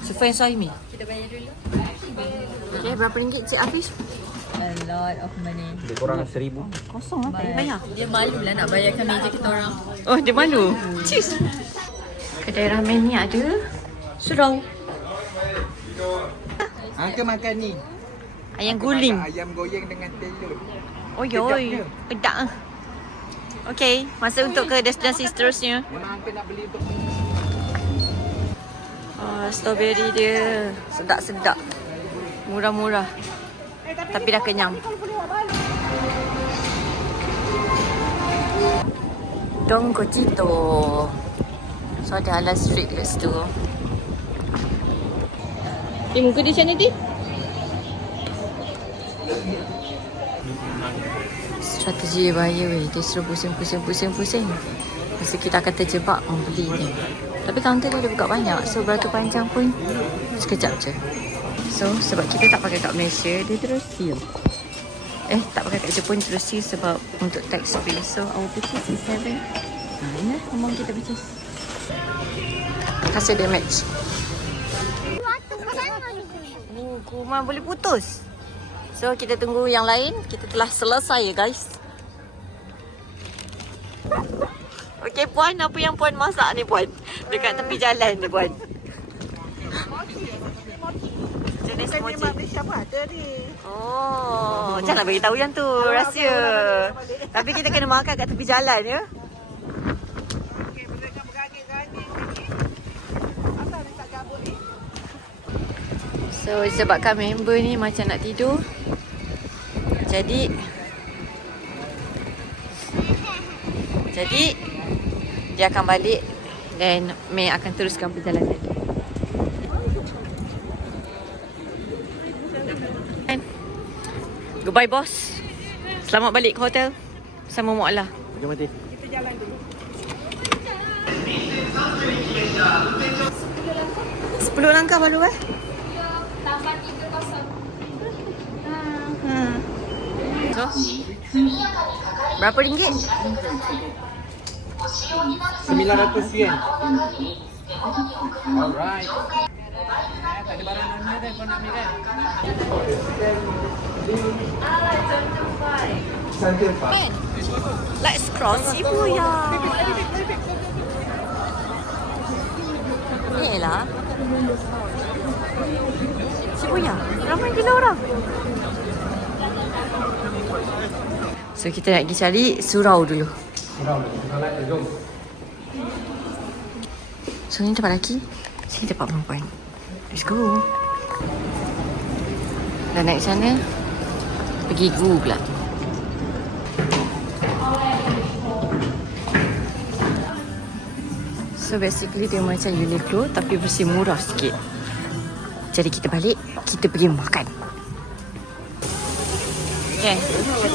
Sufa yang suami. Kita bayar dulu. Okay, berapa ringgit Cik Hafiz? A lot of money. Lebih kurang 1,000. Kosong lah, tak bayar. Dia malu lah nak bayarkan meja kita orang. Oh, dia malu. Cheers. Kedai ramen ni ada surau. Angka makan ni. Ayam guling. Ayam goyang dengan telur. Oh yoi. Pedak ah. Okay, masa untuk ke destinasi seterusnya. Memang angka nak beli untuk Strawberry dia sedap-sedap. Murah-murah. Tapi dah kenyang. Dong Cito. So ada halal street kat situ. Muka dia macam ni, Di? Strategi bahaya weh. Dia suruh pusing. Masa kita akan terjebak membeli ni. Tapi kaunter dia ada buka banyak. So beratur panjang pun sekejap je. So sebab kita tak pakai kat Malaysia, dia terus seal. Tak pakai kat Jepun terus seal sebab untuk tax free. So our purchase is 7. Ini lah ngomong kita purchase. Hasil damage. Kuman boleh putus. So kita tunggu yang lain. Kita telah selesai ya guys. Okey Puan, apa yang Puan masak ni Puan? Dekat tepi jalan ni Puan. Jenis mochi. Siapa ada ni? Oh, jangan bagi tahu yang tu, rahsia. Tapi kita kena makan kat tepi jalan ya. Okey, mereka bergaging-gaging ni. Asal dia tak gabut ni? So sebabkan member ni macam nak tidur, Jadi dia akan balik dan Mei akan teruskan perjalanan. Goodbye bos. Selamat balik ke hotel sama Mu'allah. Jom mati. Kita jalan dulu. 10 langkah baru Tambah 3 kosong. So, berapa ringgit? 900 yen. Alright. Tak ada barang lainnya dah kau nak ambil kan? Let's cross Shibuya. Ni lah Shibuya. Ramai gila orang. So kita nak pergi cari surau dulu. So ni tempat lelaki, sini tempat perempuan. Let's go. Dah naik sana, pergi guru pula. So basically dia macam Uniqlo tapi versi murah sikit. Jadi kita balik, kita pergi makan. Okay,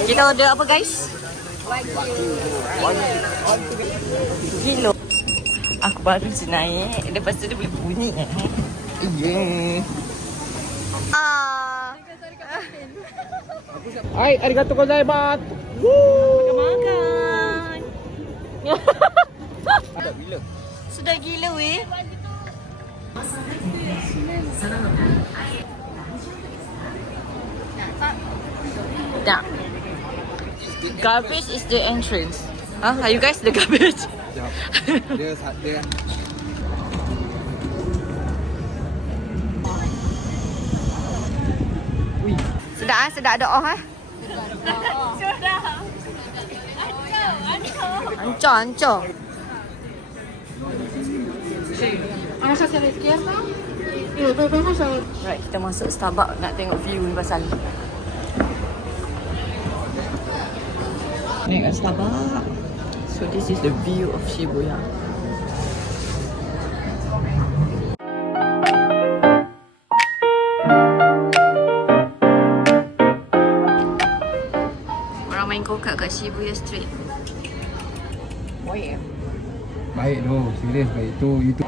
kita order apa guys? Kilo. Aku baru je naik, lepas tu dia boleh bunyi. Yeah. Hai, arigatou gozaimasu. Makan. Bila? Sudah gila weh. Tak. Garbage is the entrance. Are you guys the garbage? Dia Sedap sedap ada oh Ancur. Right, kita masuk Starbucks nak tengok view ni pasal. Naik kat Starbucks. So this is the view of Shibuya. Orang main go-kart kat Shibuya Street. Oh yeah. Baik tu, serius baik tu. Itu.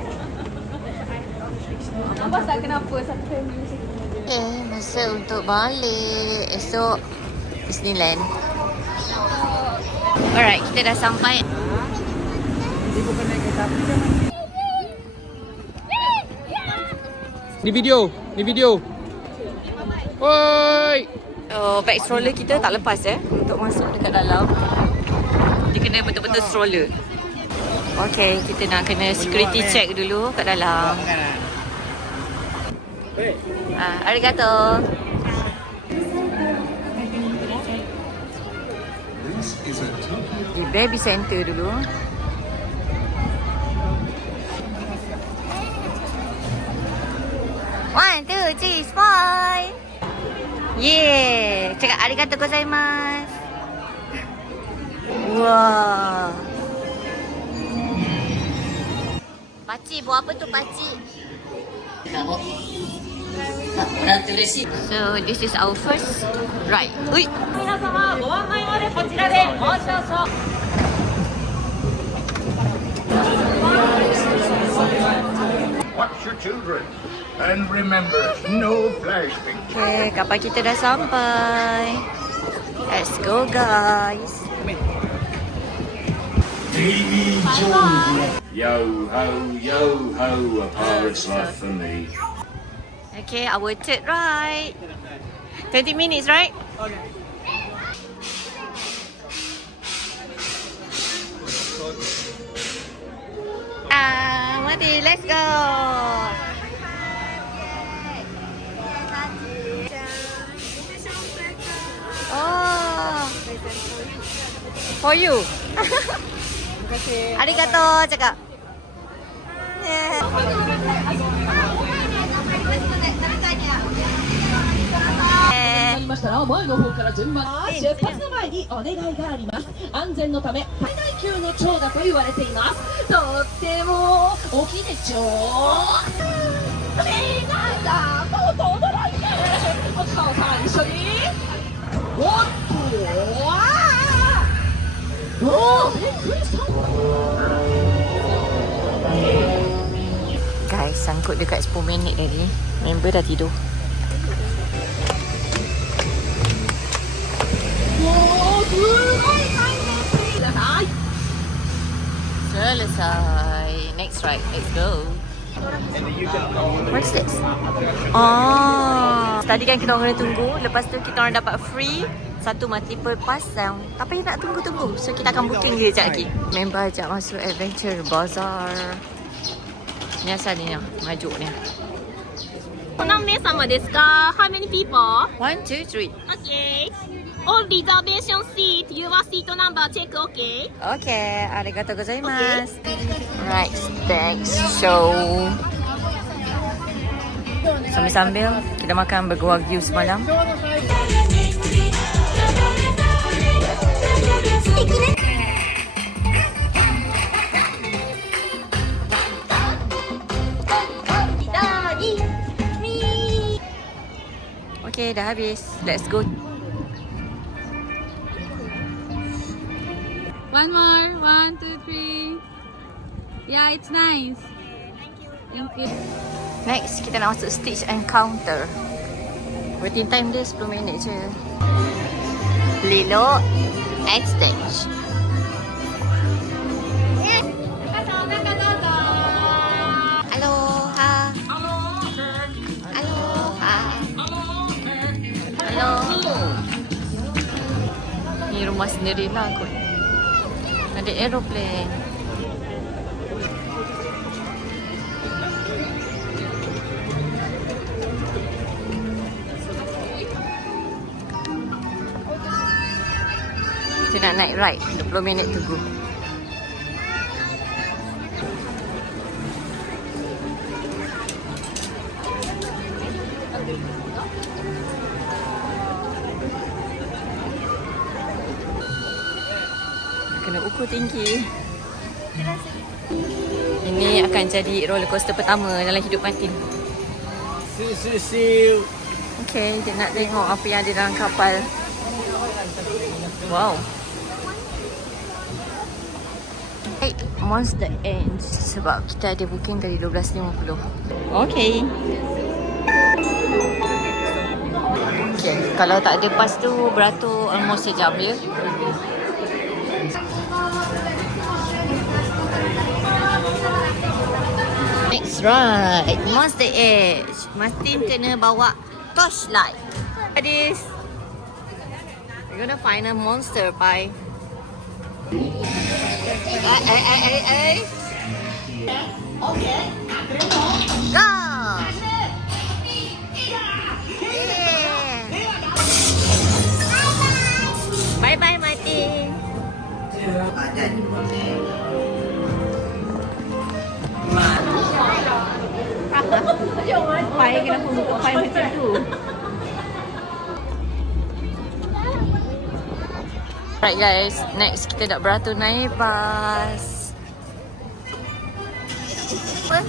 Nampak tak kenapa satu family macam ni? Okay, masa untuk balik. Esok Disneyland. Alright, kita dah sampai. Ni video. Oi. Oh, bag stroller kita tak lepas untuk masuk dekat dalam. Dia kena betul-betul stroller. Okay, kita nak kena security check dulu kat dalam. Arigato. Di baby center dulu. One, two, three, smile. Yeah. Cakap arigatou gozaimasu. Wah. Pakcik, buat apa tu pakcik? So this is our first ride. Ui. Watch your children and remember, no flash picture. Okay, kapal kita dah sampai. Let's go guys. Yo ho, a pirate's life for me. Okay, our third ride. 20 minutes, right? Okay. Mati, let's go. Oh, for you. Arigato, cakap. Yeah. Guys, sangkut dekat 10 minit tadi. Member dah tidur. Selesai. Next ride, let's go. What's this? Oh, tadi kan kita orang kena tunggu. Lepas tu kita orang dapat free satu multiple pass yang tak payah nak tunggu-tunggu. So kita akan booking dia sekejap lagi. Member ajak masuk Adventure Bazaar. Ni asal ni, majuk ni. 何名様ですか? How many people? 1, 2, 3. Okay. All reservation seat. Your seat number check. Okay. Okay, arigatou gozaimasu. Right, thanks. So, sambil-sambil kita makan burger wagyu semalam. Okay, dah habis. Let's go. One more. 1, 2, 3. Yeah, it's nice. Thank you. Next, kita nak masuk Stitch and Counter. Waiting time dia 10 minit je. Lilo and Stitch. Aloha. Aloha. Hello. Ni rumah sendirilah kot. Ada aeroplane. Kita nak naik ride. 20 minit tunggu. Kena ukur tinggi. Ini akan jadi roller coaster pertama dalam hidup Martin. Okay, dia nak tengok apa yang ada dalam kapal. Wow. Hey, Monster Ends sebab kita ada booking dari 12.50. Okay. Okay, kalau tak ada pas tu beratur almost sejam ya. Next ride, Monster Edge. Martin kena bawa torchlight. This. We're gonna find a monster by. Hey. Okay. Go. Bye bye, Martin. Pai kenapa buka pai macam tu? Right guys, next kita nak beratur naik bas. Apa?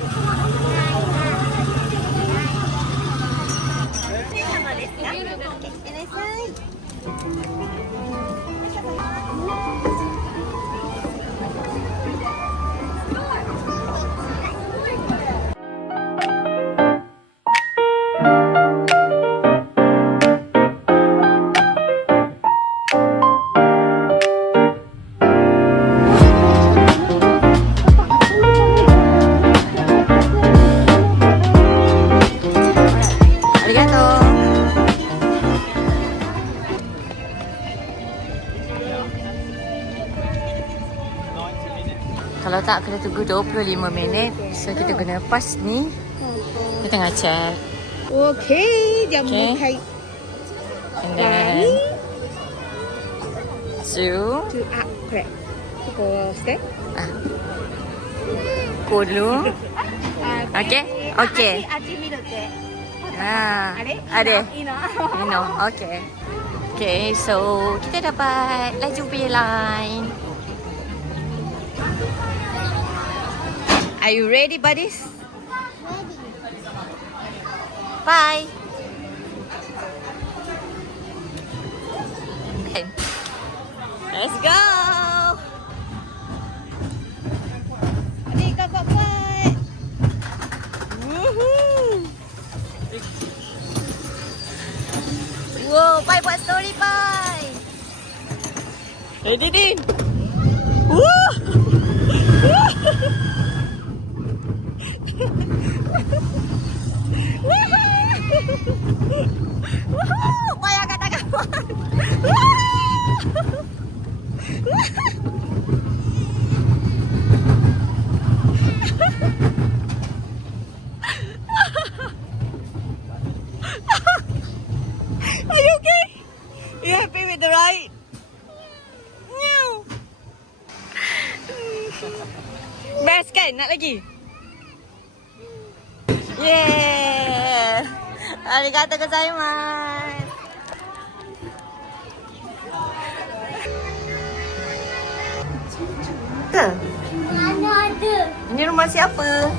Kalau tak kena tunggu 25 minit. So kita guna pas ni. Kita tengah check. Okay, jam Okay. And then 2 to up correct. Go step. Go dulu. Okay? Okay. Ada. Ino. Okay. Okay, so kita dapat laju punya line. Are you ready, buddies? Bye. Let's go. Adik kakak buat. Woohoo. Wow, Pai buat story, Pai. Ready, Din? Woo! Pai agak tak kawan. Are you okay? You happy with the ride? Meow. Best kan? Nak lagi? Yeah. Arigatou gozaimasu. Mana ada? Ini rumah siapa?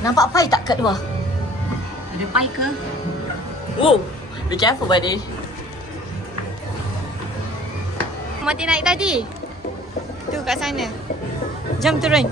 Nampak pai tak kat luar? Ada pai ke? Oh, be careful buddy. Mati naik tadi. Tu kat sana. Jom turun.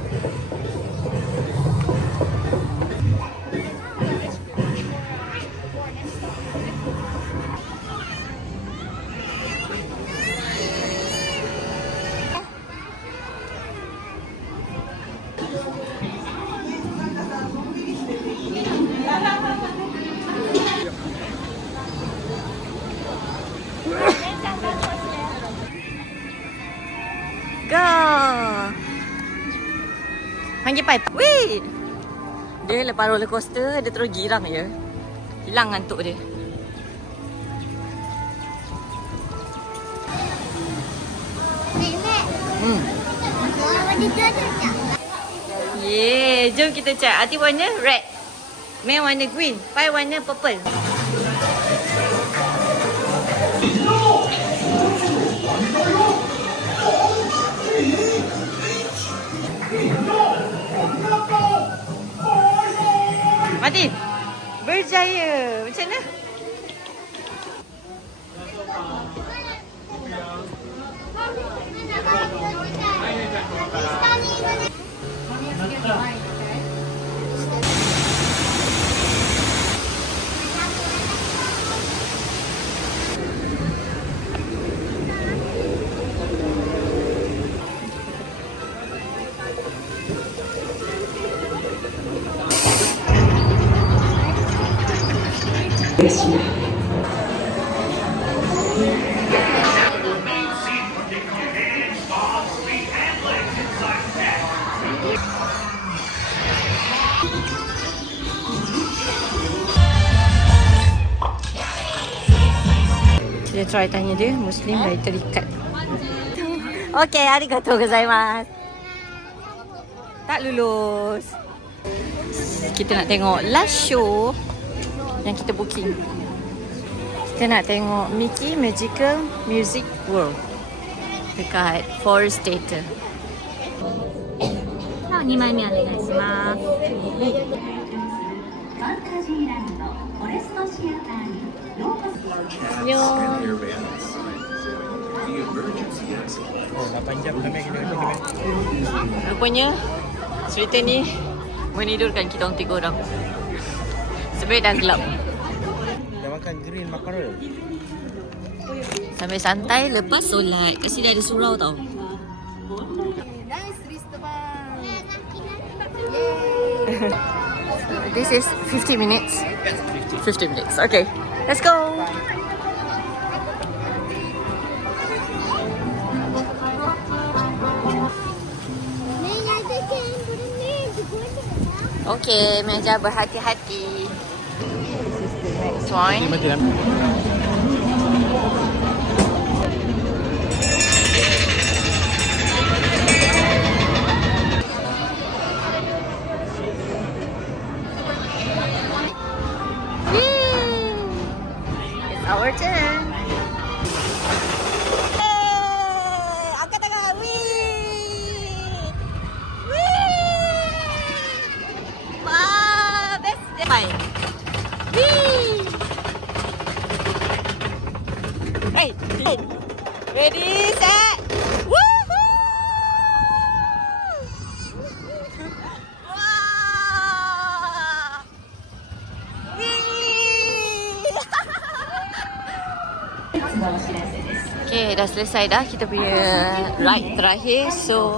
Go. Panggil Pai. Wait. Dia lepas roller coaster, dia terus girang je. Hilang ngantuk dia. Yeah, jom kita check. Ati warna red. Mei warna green. Pai warna purple. Martin, berjaya. Macam mana? Kita try tanya dia, Muslim dari terikat. Okay, arigatou gozaimasu. Tak lulus. Kita nak tengok last show yang kita booking. Kita nak tengok Mickey Magical Music World dekat Forest Theatre. 2枚目お願いします。Oh, 8 jam kami kena kena. Rupanya cerita ni menidurkan kita orang 3 orang. Sebenarnya dah gelap. Dah makan green mackerel. Sambil santai lepas solat. Kat sini ada surau tau. So this is 50 minutes. 50 minutes. Okay. Let's go. Okay, meja berhati-hati. This is the next one. It's our turn. Angkat tangan. Wee! Wee! Wah, best day. Bye. Wee! Hey, hey. Ready, set. Woohoo! Wah! Okay, dah selesai dah kita punya ride terakhir. So,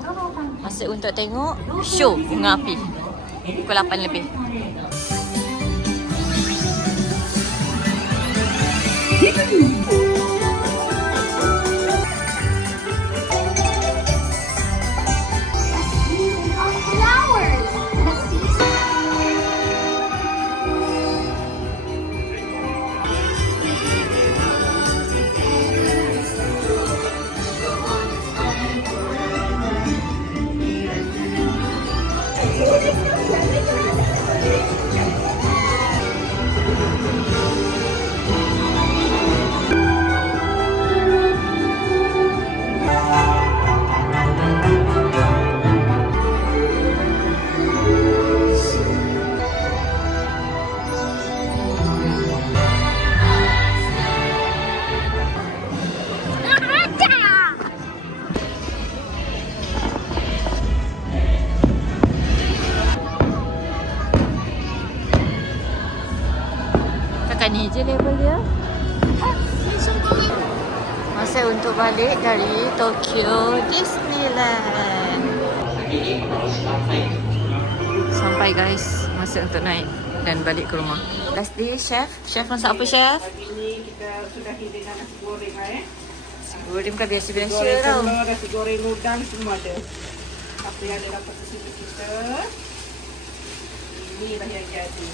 masa untuk tengok show bunga api pukul 8 lebih. Ni je level dia. Masa untuk balik dari Tokyo Disneyland. Sampai guys, masa untuk naik dan balik ke rumah. Last day, chef. Chef masak apa, chef? Ini kita sudah hidangkan nasi goreng lah Nasi goreng bukan biasa-biasa goreng tau. telur, nasi goreng udang semua ada. Apa yang ada dapat sisi kita. Inilah yang jadi.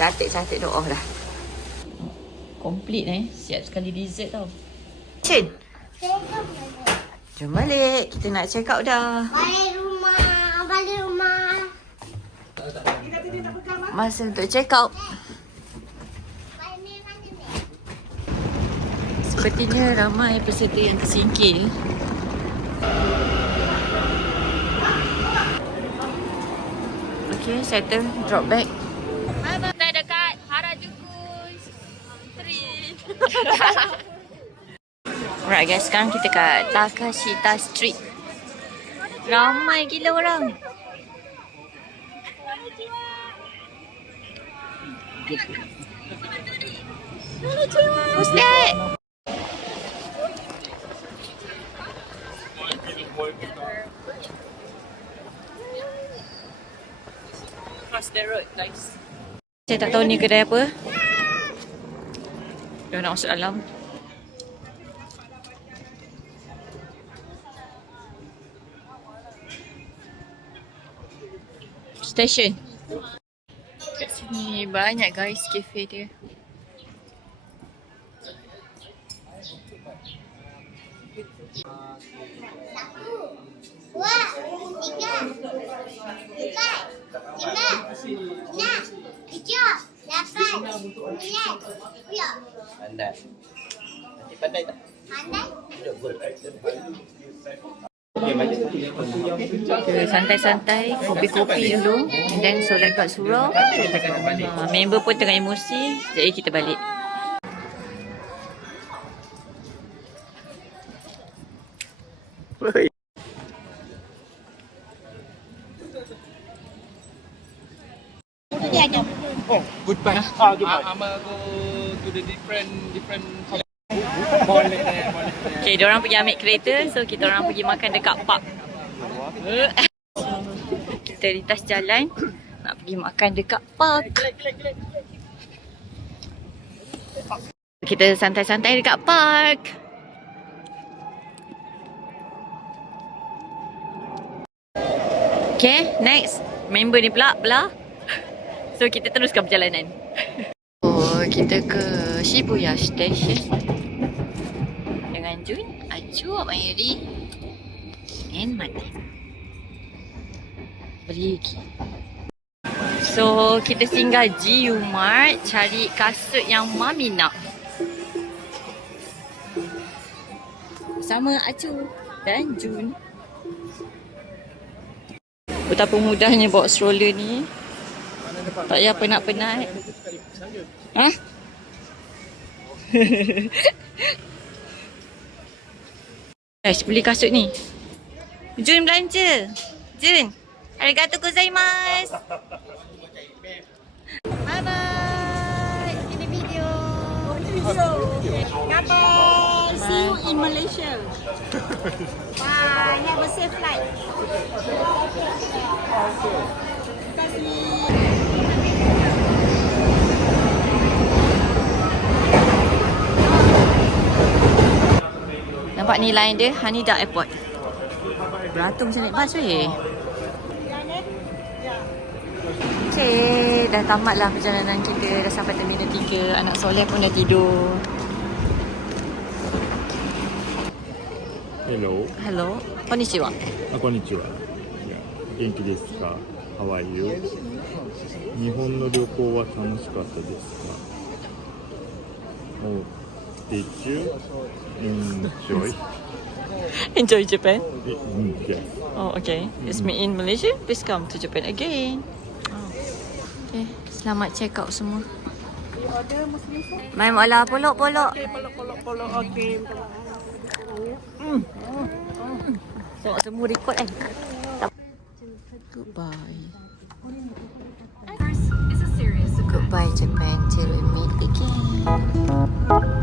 Cantik-cantik doa dah. Complete siap sekali dessert tau. Chin. Jom balik. Kita nak check out dah. Balik rumah. Balik rumah. Masa untuk check out. Sepertinya ramai peserta yang tersingkir. Okay, settle. Drop back. Kita dekat Harajuku Street. Alright guys, sekarang kita kat Takashita Street. Ramai gila orang. Who's that? Cross the road guys. Saya tak tahu ni kedai apa. Dia nak masuk dalam. Station. Kat sini banyak guys kafe dia. Dua, tiga, empat, lima, enam, tujuh, lapan, sembilan, 10. Pandai. Nanti pandai tak? Pandai? Kita santai-santai, kopi-kopi dulu, and then solat kat surau. Member pun tengah emosi, jadi kita balik. Oh, goodbye. Goodbye. I'm gonna go to the different. Boleh. Okay, diorang pergi ambil kereta, so kita orang pergi makan dekat park. Kita lintas jalan, nak pergi makan dekat park. Kita santai-santai dekat park. Okay, next. Member ni pula belah. So, kita teruskan perjalanan. Oh, kita ke Shibuya Station. Dengan Jun, Acu, Mayuri, and Martin. Pergi. So, kita singgah GU Mart cari kasut yang Mami nak. Bersama Acu dan Jun. Betapa mudahnya bawa stroller ni. Tak payah penat-penat. Ha? Guys, beli kasut ni. Jun belanja. Jun. Arigatou gozaimasu. Bye-bye. Ini video. Bye. See you in Malaysia. Bye. Have a safe flight. Nampak ni line dia, Haneda Airport. Beratung macam naik bas weh. Okay, dah tamatlah perjalanan kita. Dah sampai Terminal 3. Anak soleh pun dah tidur. Hello. Hello. Konnichiwa. こんにちは。元気ですか How are you? 日本の旅行は楽しかったですか Oh, did you enjoy? Enjoy Japan? Yes. Oh, okay. It's me in Malaysia. Please come to Japan again. Okay, selamat check out semua. Main bola polok-polok. Polok-polok. Okey. Tengok semua record kan. Goodbye. First is a serious Goodbye Japan till we meet again.